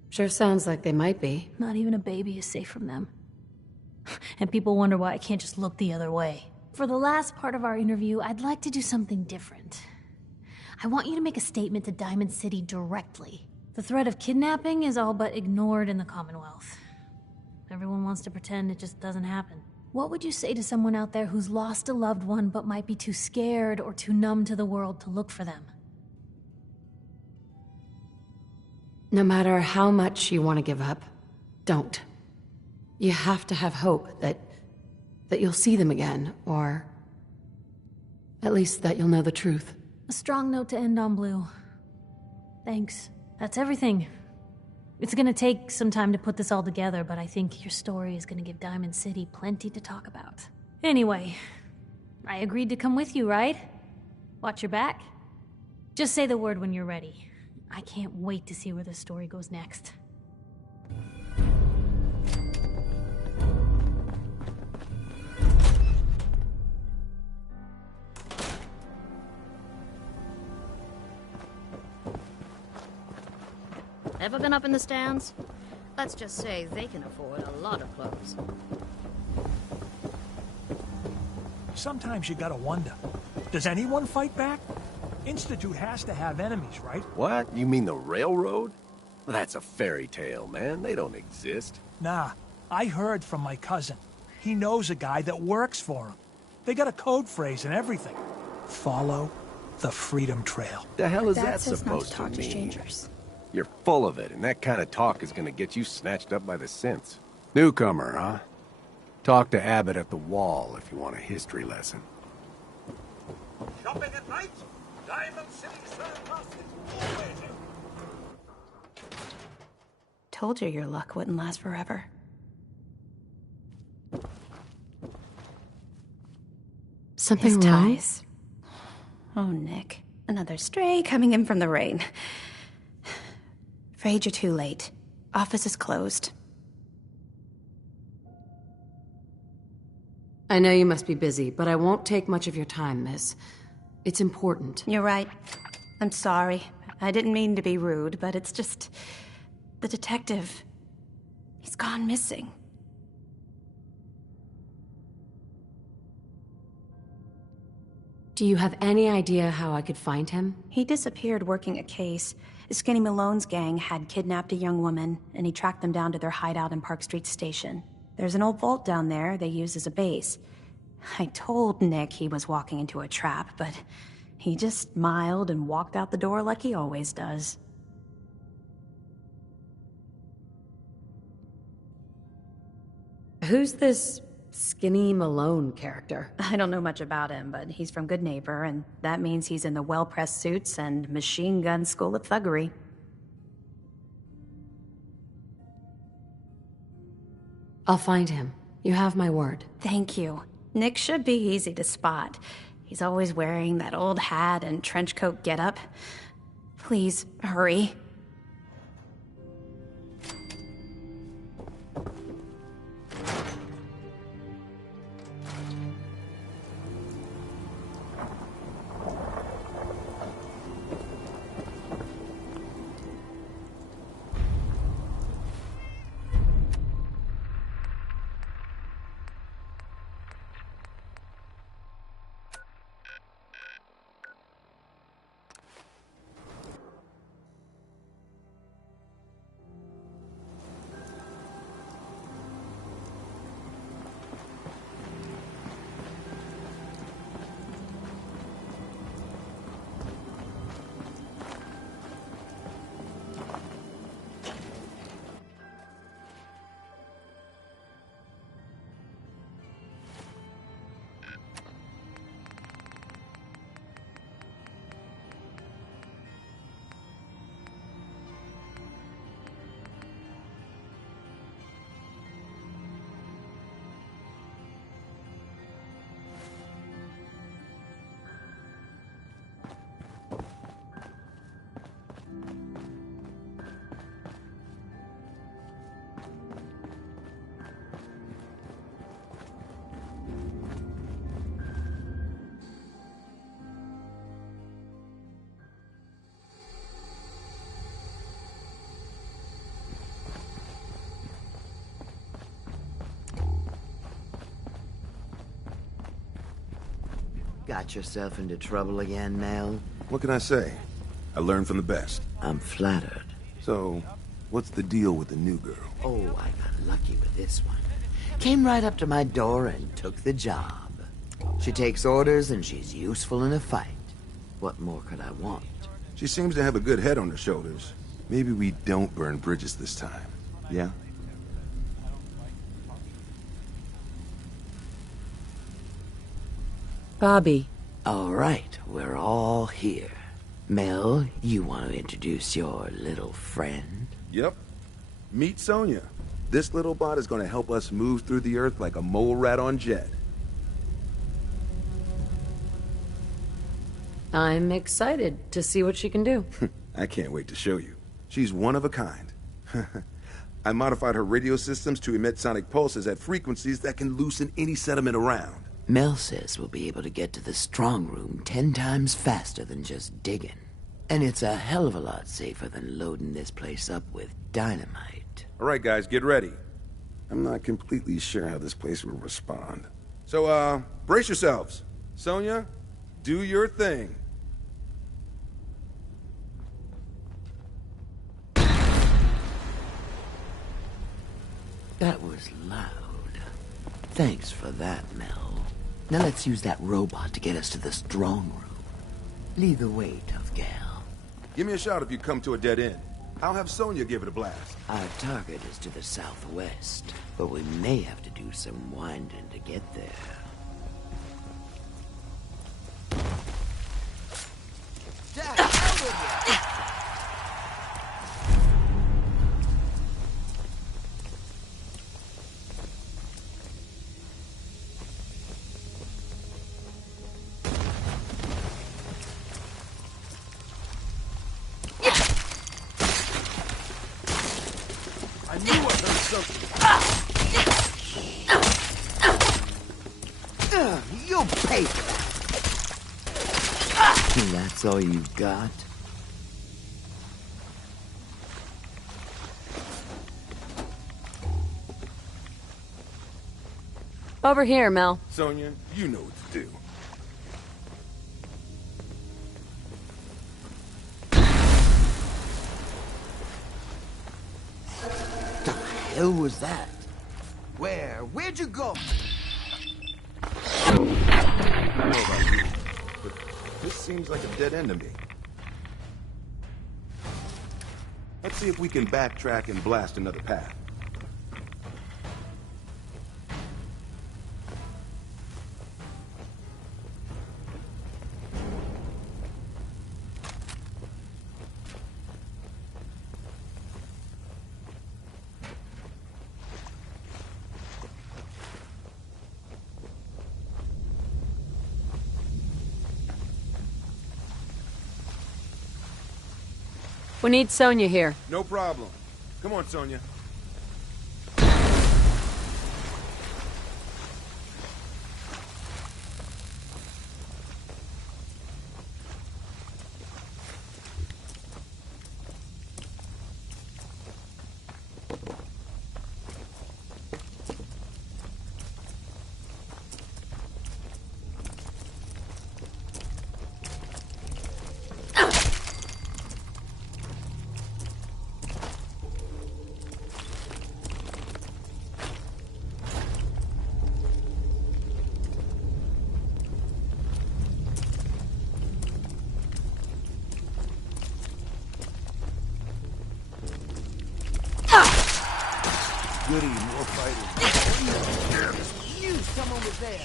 Sure sounds like they might be. Not even a baby is safe from them. And people wonder why I can't just look the other way. For the last part of our interview, I'd like to do something different. I want you to make a statement to Diamond City directly. The threat of kidnapping is all but ignored in the Commonwealth. Everyone wants to pretend it just doesn't happen. What would you say to someone out there who's lost a loved one but might be too scared or too numb to the world to look for them? No matter how much you want to give up, don't. You have to have hope that you'll see them again, or at least that you'll know the truth. A strong note to end on, Blue. Thanks. That's everything. It's gonna take some time to put this all together, but I think your story is gonna give Diamond City plenty to talk about. Anyway, I agreed to come with you, right? Watch your back? Just say the word when you're ready. I can't wait to see where this story goes next. Ever been up in the stands? Let's just say they can afford a lot of clothes. Sometimes you gotta wonder, does anyone fight back? Institute has to have enemies, right? What? You mean the railroad? That's a fairy tale, man. They don't exist. Nah, I heard from my cousin. He knows a guy that works for him. They got a code phrase and everything. Follow the Freedom Trail. The hell is that supposed to mean? You're full of it, and that kind of talk is gonna get you snatched up by the synths. Newcomer, huh? Talk to Abbott at the Wall if you want a history lesson. Shopping at night? Diamond City Surplus is always in. Told you your luck wouldn't last forever. Something His wrong? ties. Oh, Nick. Another stray coming in from the rain. Afraid you're too late. Office is closed. I know you must be busy, but I won't take much of your time, miss. It's important. You're right. I'm sorry. I didn't mean to be rude, but it's just... the detective... he's gone missing. Do you have any idea how I could find him? He disappeared working a case. Skinny Malone's gang had kidnapped a young woman, and he tracked them down to their hideout in Park Street Station. There's an old vault down there they use as a base. I told Nick he was walking into a trap, but he just smiled and walked out the door like he always does. Who's this Skinny Malone character? I don't know much about him, but he's from Good Neighbor, and that means he's in the well-pressed suits and machine gun school of thuggery. I'll find him. You have my word. Thank you. Nick should be easy to spot. He's always wearing that old hat and trench coat getup. Please, hurry. Got yourself into trouble again, Mel? What can I say? I learned from the best. I'm flattered. So, what's the deal with the new girl? Oh, I got lucky with this one. Came right up to my door and took the job. She takes orders and she's useful in a fight. What more could I want? She seems to have a good head on her shoulders. Maybe we don't burn bridges this time. Yeah? Bobby. All right, we're all here. Mel, you want to introduce your little friend? Yep. Meet Sonya. This little bot is going to help us move through the earth like a mole rat on jet. I'm excited to see what she can do. I can't wait to show you. She's one of a kind. I modified her radio systems to emit sonic pulses at frequencies that can loosen any sediment around. Mel says we'll be able to get to the strong room 10 times faster than just digging. And it's a hell of a lot safer than loading this place up with dynamite. All right, guys, get ready. I'm not completely sure how this place will respond. So, brace yourselves. Sonya, do your thing. That was loud. Thanks for that, Mel. Now let's use that robot to get us to the strong room. Lead the way, tough gal. Give me a shout if you come to a dead end. I'll have Sonya give it a blast. Our target is to the southwest, but we may have to do some winding to get there. I knew I heard something. You'll pay for that. That's all you've got? Over here, Mel. Sonya, you know what to do. The hell was that? Where'd you go? I don't know about you, but this seems like a dead end to me. Let's see if we can backtrack and blast another path. We need Sonya here. No problem. Come on, Sonya. Goody, more fighting. You, someone was there.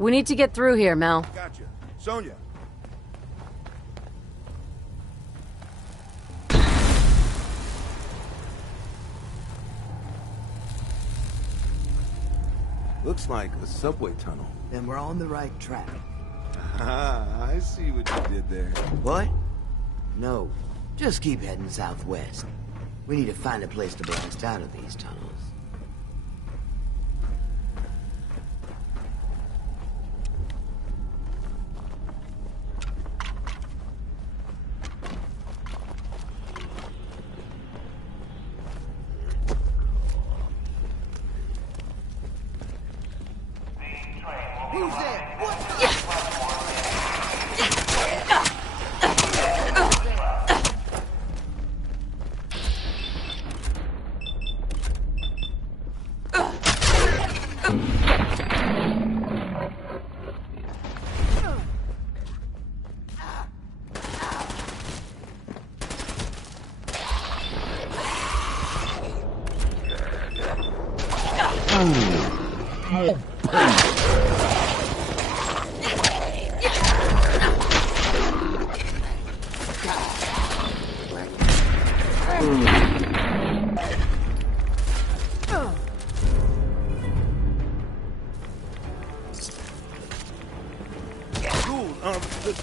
We need to get through here, Mel. Gotcha. Sonya. looks like a subway tunnel. Then we're on the right track. Ah, I see what you did there. What? No. Just keep heading southwest. We need to find a place to blast out of these tunnels. Who's there? What the?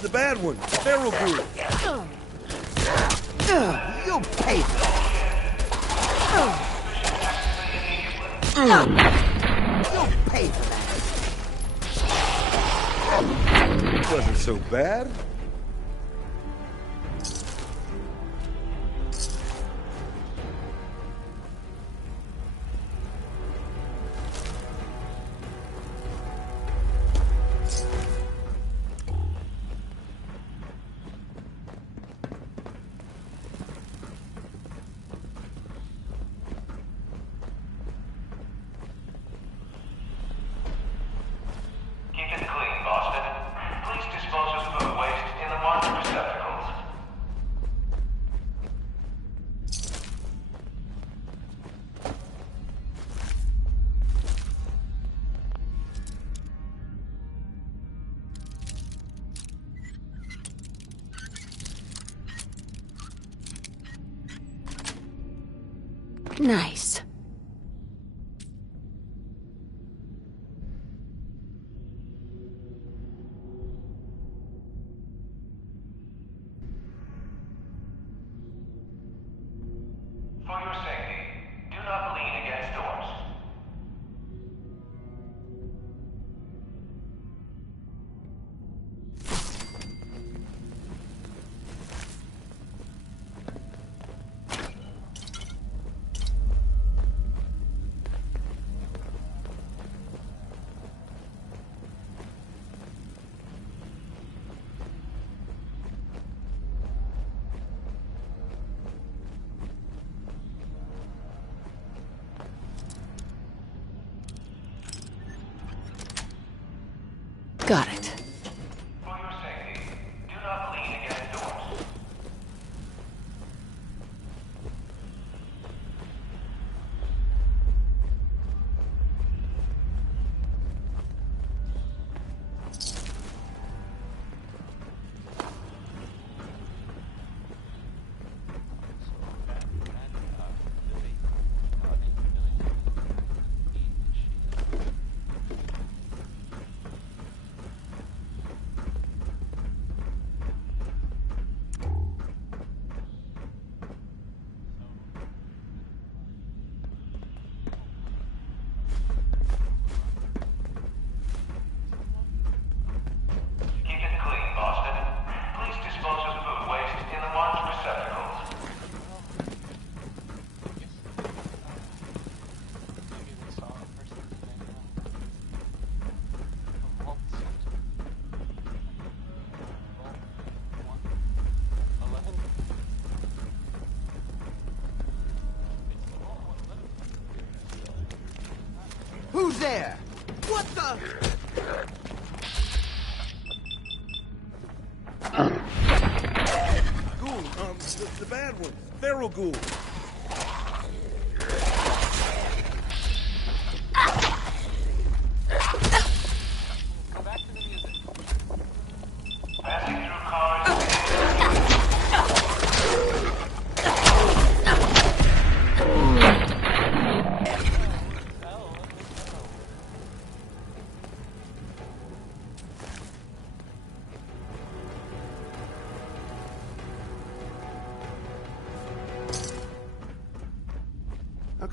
The bad one, Feral Ghoul. You'll pay for that. You'll pay for that. Wasn't so bad. Nice. For your safety, do not lean against doors. Got it. For your safety, do not lean against doors. Who's there? What the? Ghoul, the bad one, Feral Ghoul.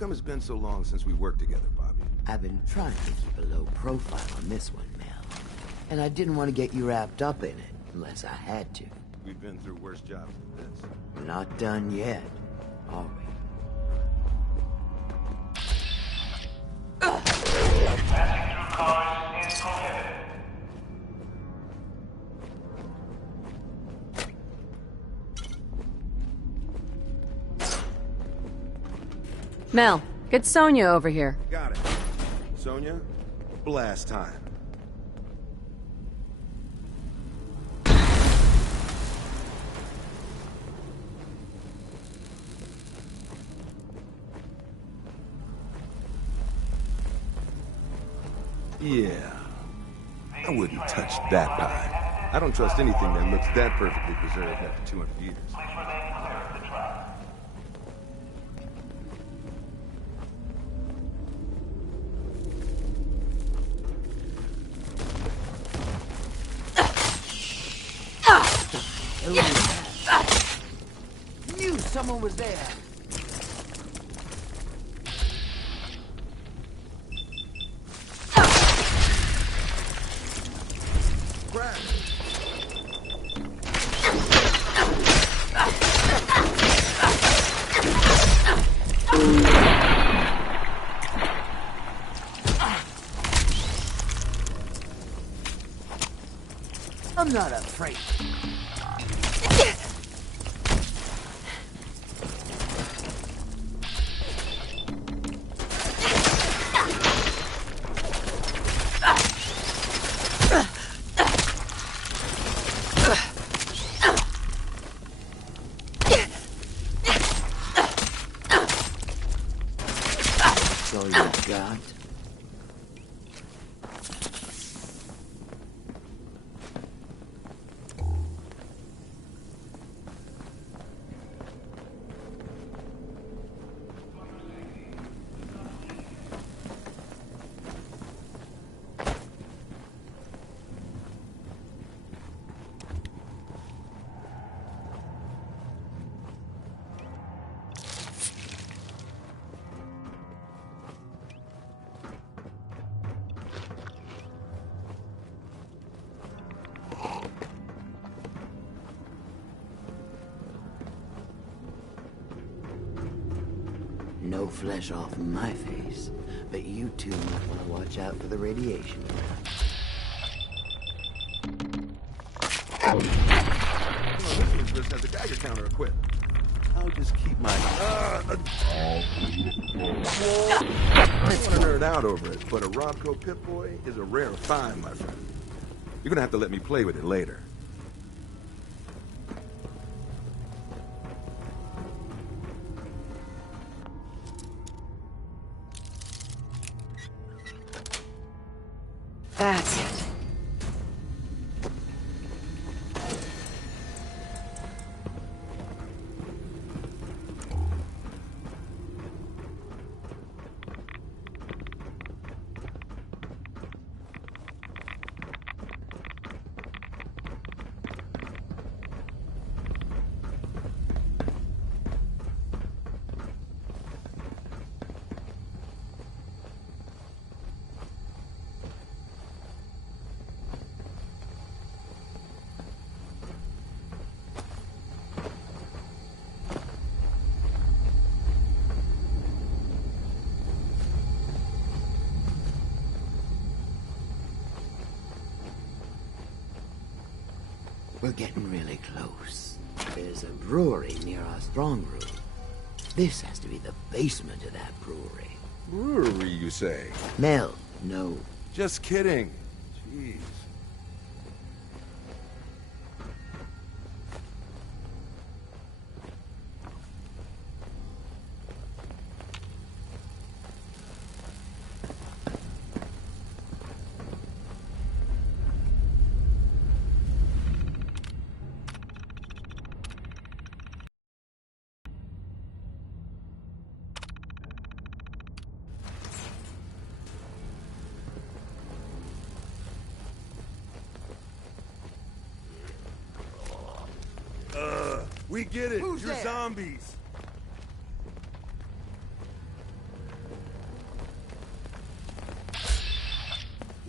come it's been so long since we worked together, Bobby? I've been trying to keep a low profile on this one, Mel. And I didn't want to get you wrapped up in it, unless I had to. We've been through worse jobs than this. We're not done yet, are we? Mel, get Sonia over here. Got it. Sonia, blast time. Yeah. I wouldn't touch that pie. I don't trust anything that looks that perfectly preserved after 200 years. Knew someone was there. I'm not afraid. That's all you got? No flesh off my face, but you two might want to watch out for the radiation. This has a Geiger counter equipped. I'll just keep my... I don't want to nerd out over it, but a Robco Pip-Boy is a rare find, my friend. You're gonna have to let me play with it later. That's it. We're getting really close. There's a brewery near our strong room. This has to be the basement of that brewery. Brewery, you say? Mel, no. Just kidding. Jeez. We get it. Who's You're there? zombies.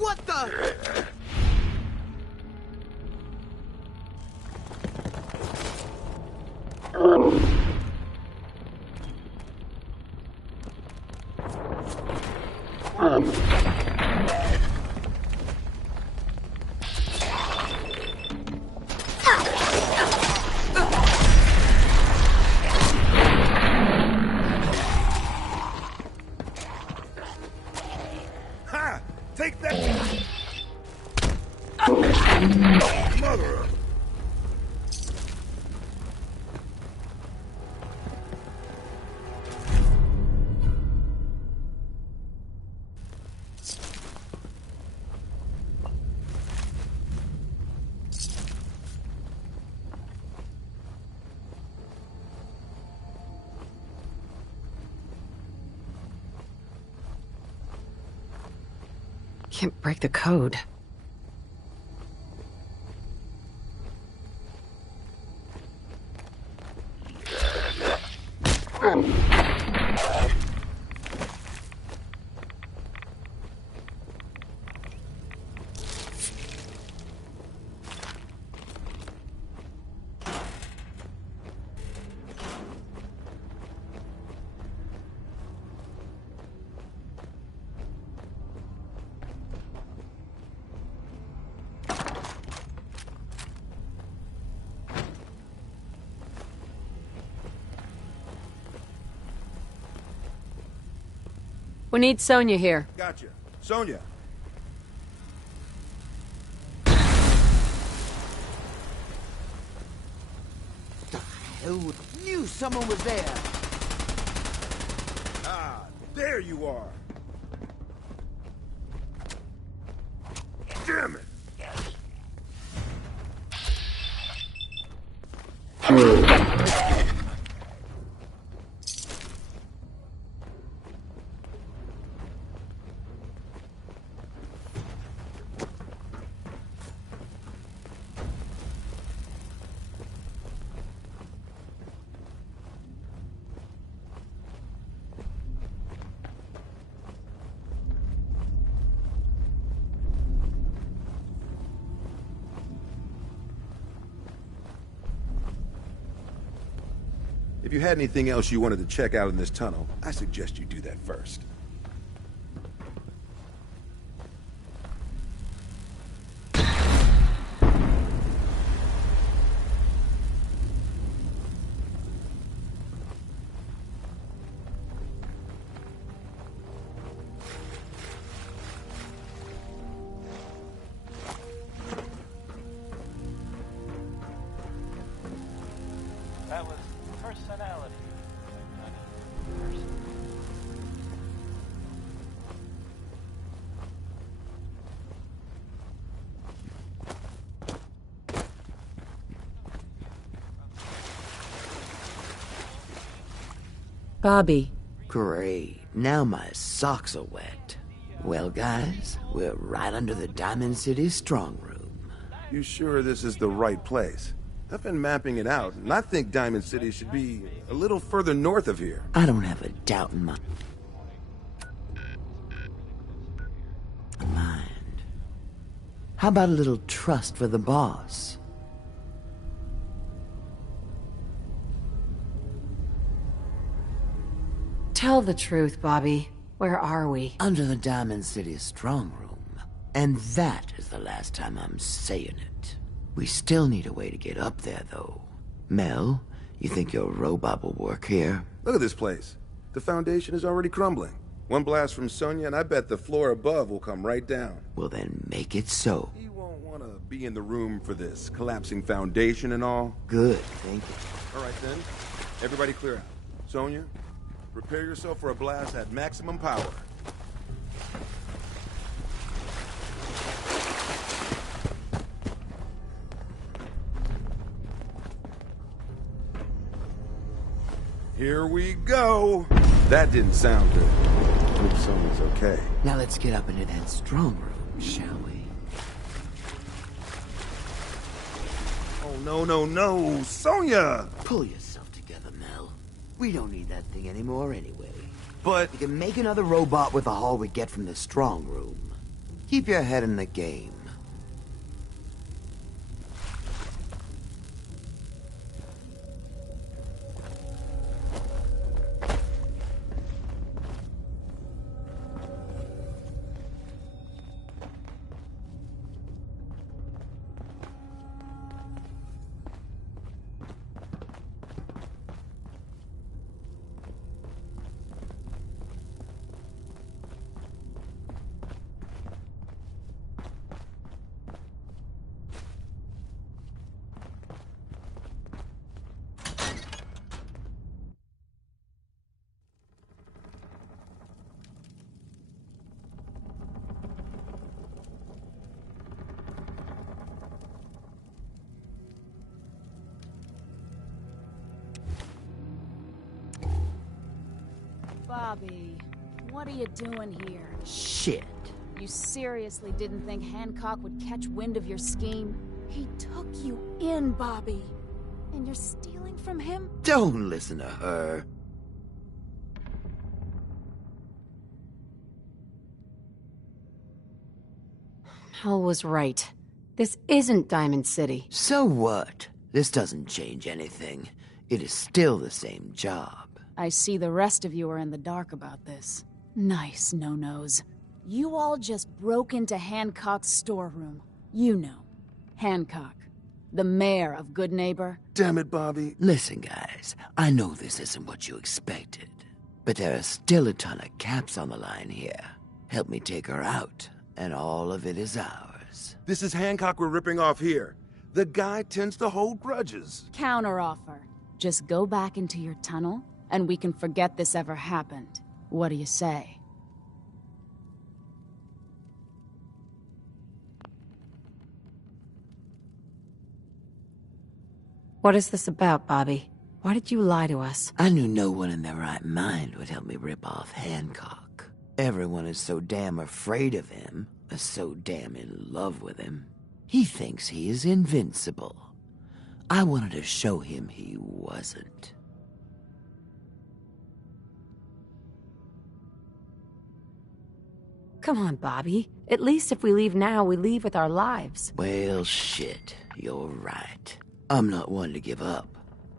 What the? Ha! Take that! Mother! Can't break the code. We need Sonya here. Gotcha. Sonya. Who knew someone was there? Ah, there you are. Damn it. If you had anything else you wanted to check out in this tunnel, I suggest you do that first. That was personality. Bobby. Great. Now my socks are wet. Well, guys, we're right under the Diamond City strong room. You sure this is the right place? I've been mapping it out, and I think Diamond City should be a little further north of here. I don't have a doubt in my mind. How about a little trust for the boss? Tell the truth, Bobby. Where are we? Under the Diamond City strong room. And that is the last time I'm saying it. We still need a way to get up there, though. Mel, you think your robot will work here? Look at this place. The foundation is already crumbling. One blast from Sonya, and I bet the floor above will come right down. Well, then make it so. You won't want to be in the room for this collapsing foundation and all. Good, thank you. All right, then. Everybody clear out. Sonya, prepare yourself for a blast at maximum power. Here we go. That didn't sound good. Hope Sonya's okay. Now let's get up into that strong room, shall we? Oh, no, no, no. Sonya! Pull yourself together, Mel. We don't need that thing anymore anyway. But we can make another robot with the haul we get from the strong room. Keep your head in the game. Bobby, what are you doing here? Shit. You seriously didn't think Hancock would catch wind of your scheme? He took you in, Bobby. And you're stealing from him? Don't listen to her. Hal was right. This isn't Diamond City. So what? This doesn't change anything. It is still the same job. I see the rest of you are in the dark about this. Nice no-nos. You all just broke into Hancock's storeroom. You know. Hancock. The mayor of Good Neighbor. Damn it, Bobby. Listen, guys. I know this isn't what you expected. But there are still a ton of caps on the line here. Help me take her out, and all of it is ours. This is Hancock we're ripping off here. The guy tends to hold grudges. Counteroffer. Just go back into your tunnel, and we can forget this ever happened. What do you say? What is this about, Bobby? Why did you lie to us? I knew no one in their right mind would help me rip off Hancock. Everyone is so damn afraid of him, so damn in love with him. He thinks he is invincible. I wanted to show him he wasn't. Come on, Bobby. At least if we leave now, we leave with our lives. Well, shit. You're right. I'm not one to give up,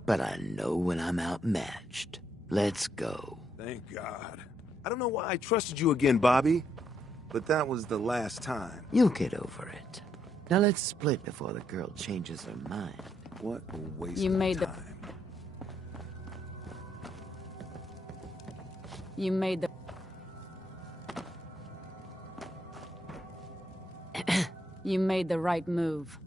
but I know when I'm outmatched. Let's go. Thank God. I don't know why I trusted you again, Bobby, but that was the last time. You'll get over it. Now let's split before the girl changes her mind. What a waste You of made time. You made the... You made the right move.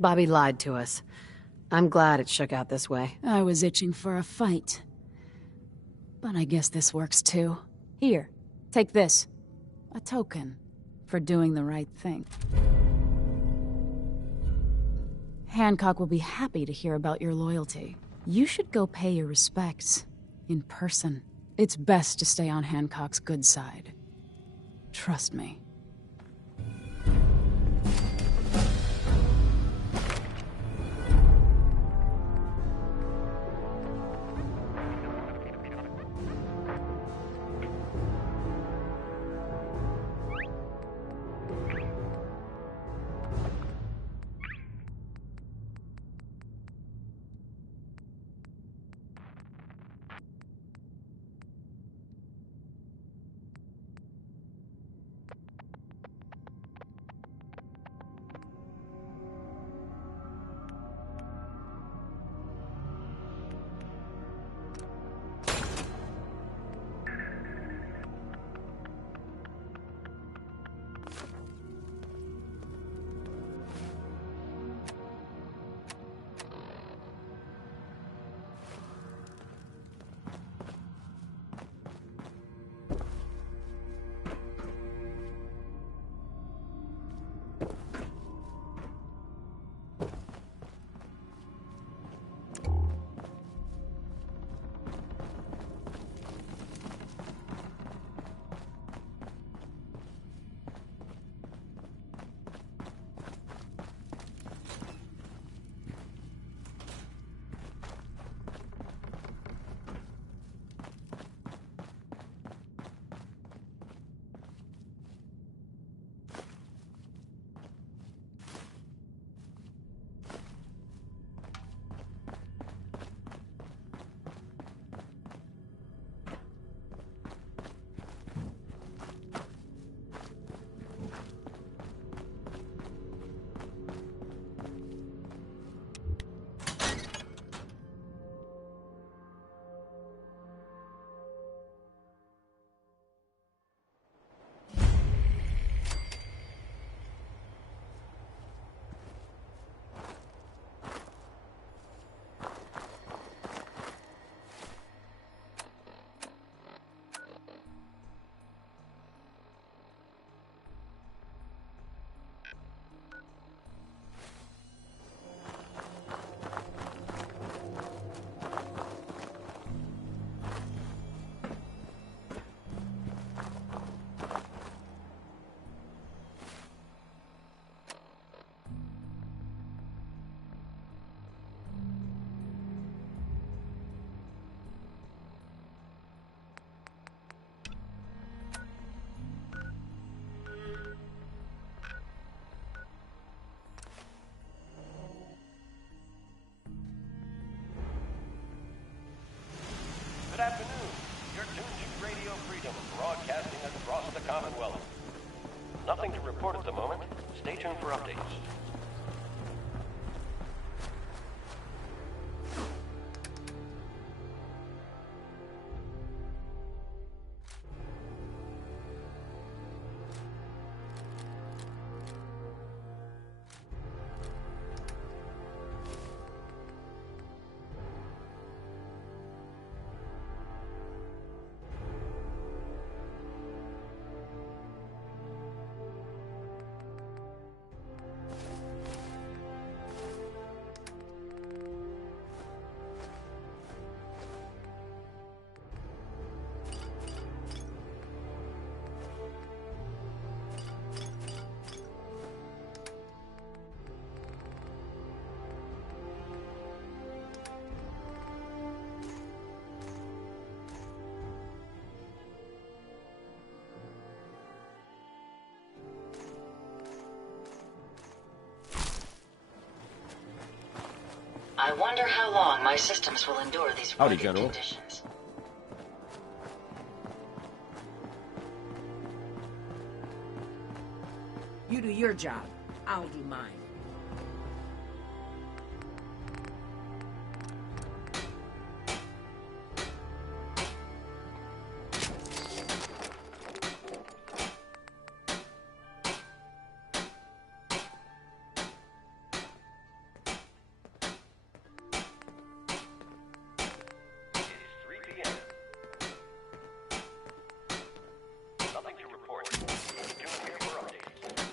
Bobby lied to us. I'm glad it shook out this way. I was itching for a fight. But I guess this works too. Here, take this. A token for doing the right thing. Hancock will be happy to hear about your loyalty. You should go pay your respects in person. It's best to stay on Hancock's good side. Trust me. for updates. I wonder how long my systems will endure these Howdy, rugged General. conditions. You do your job. I'll do mine. Nothing to report. Tune here for updates.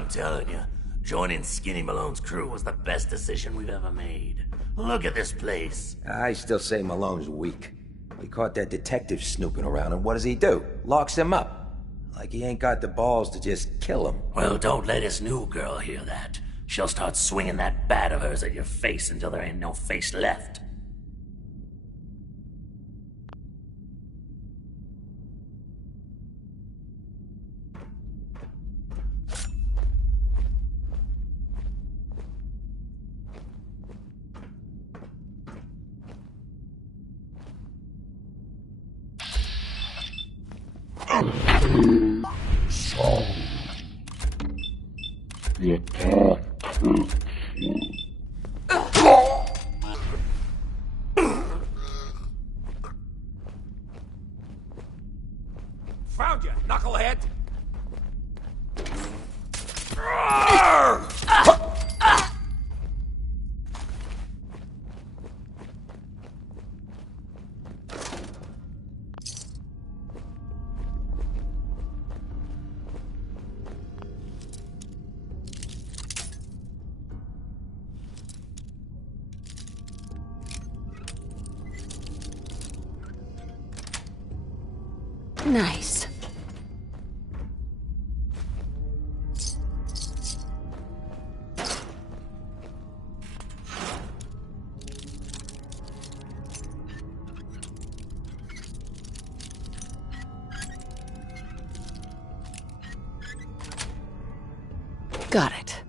I'm telling you, joining Skinny Malone's crew was the best decision we've ever made. Look at this place. I still say Malone's weak. We caught that detective snooping around, and what does he do? Locks him up. Like he ain't got the balls to just kill him. Well, don't let his new girl hear that. She'll start swinging that bat of hers at your face until there ain't no face left. Found you, knucklehead! Nice. Got it.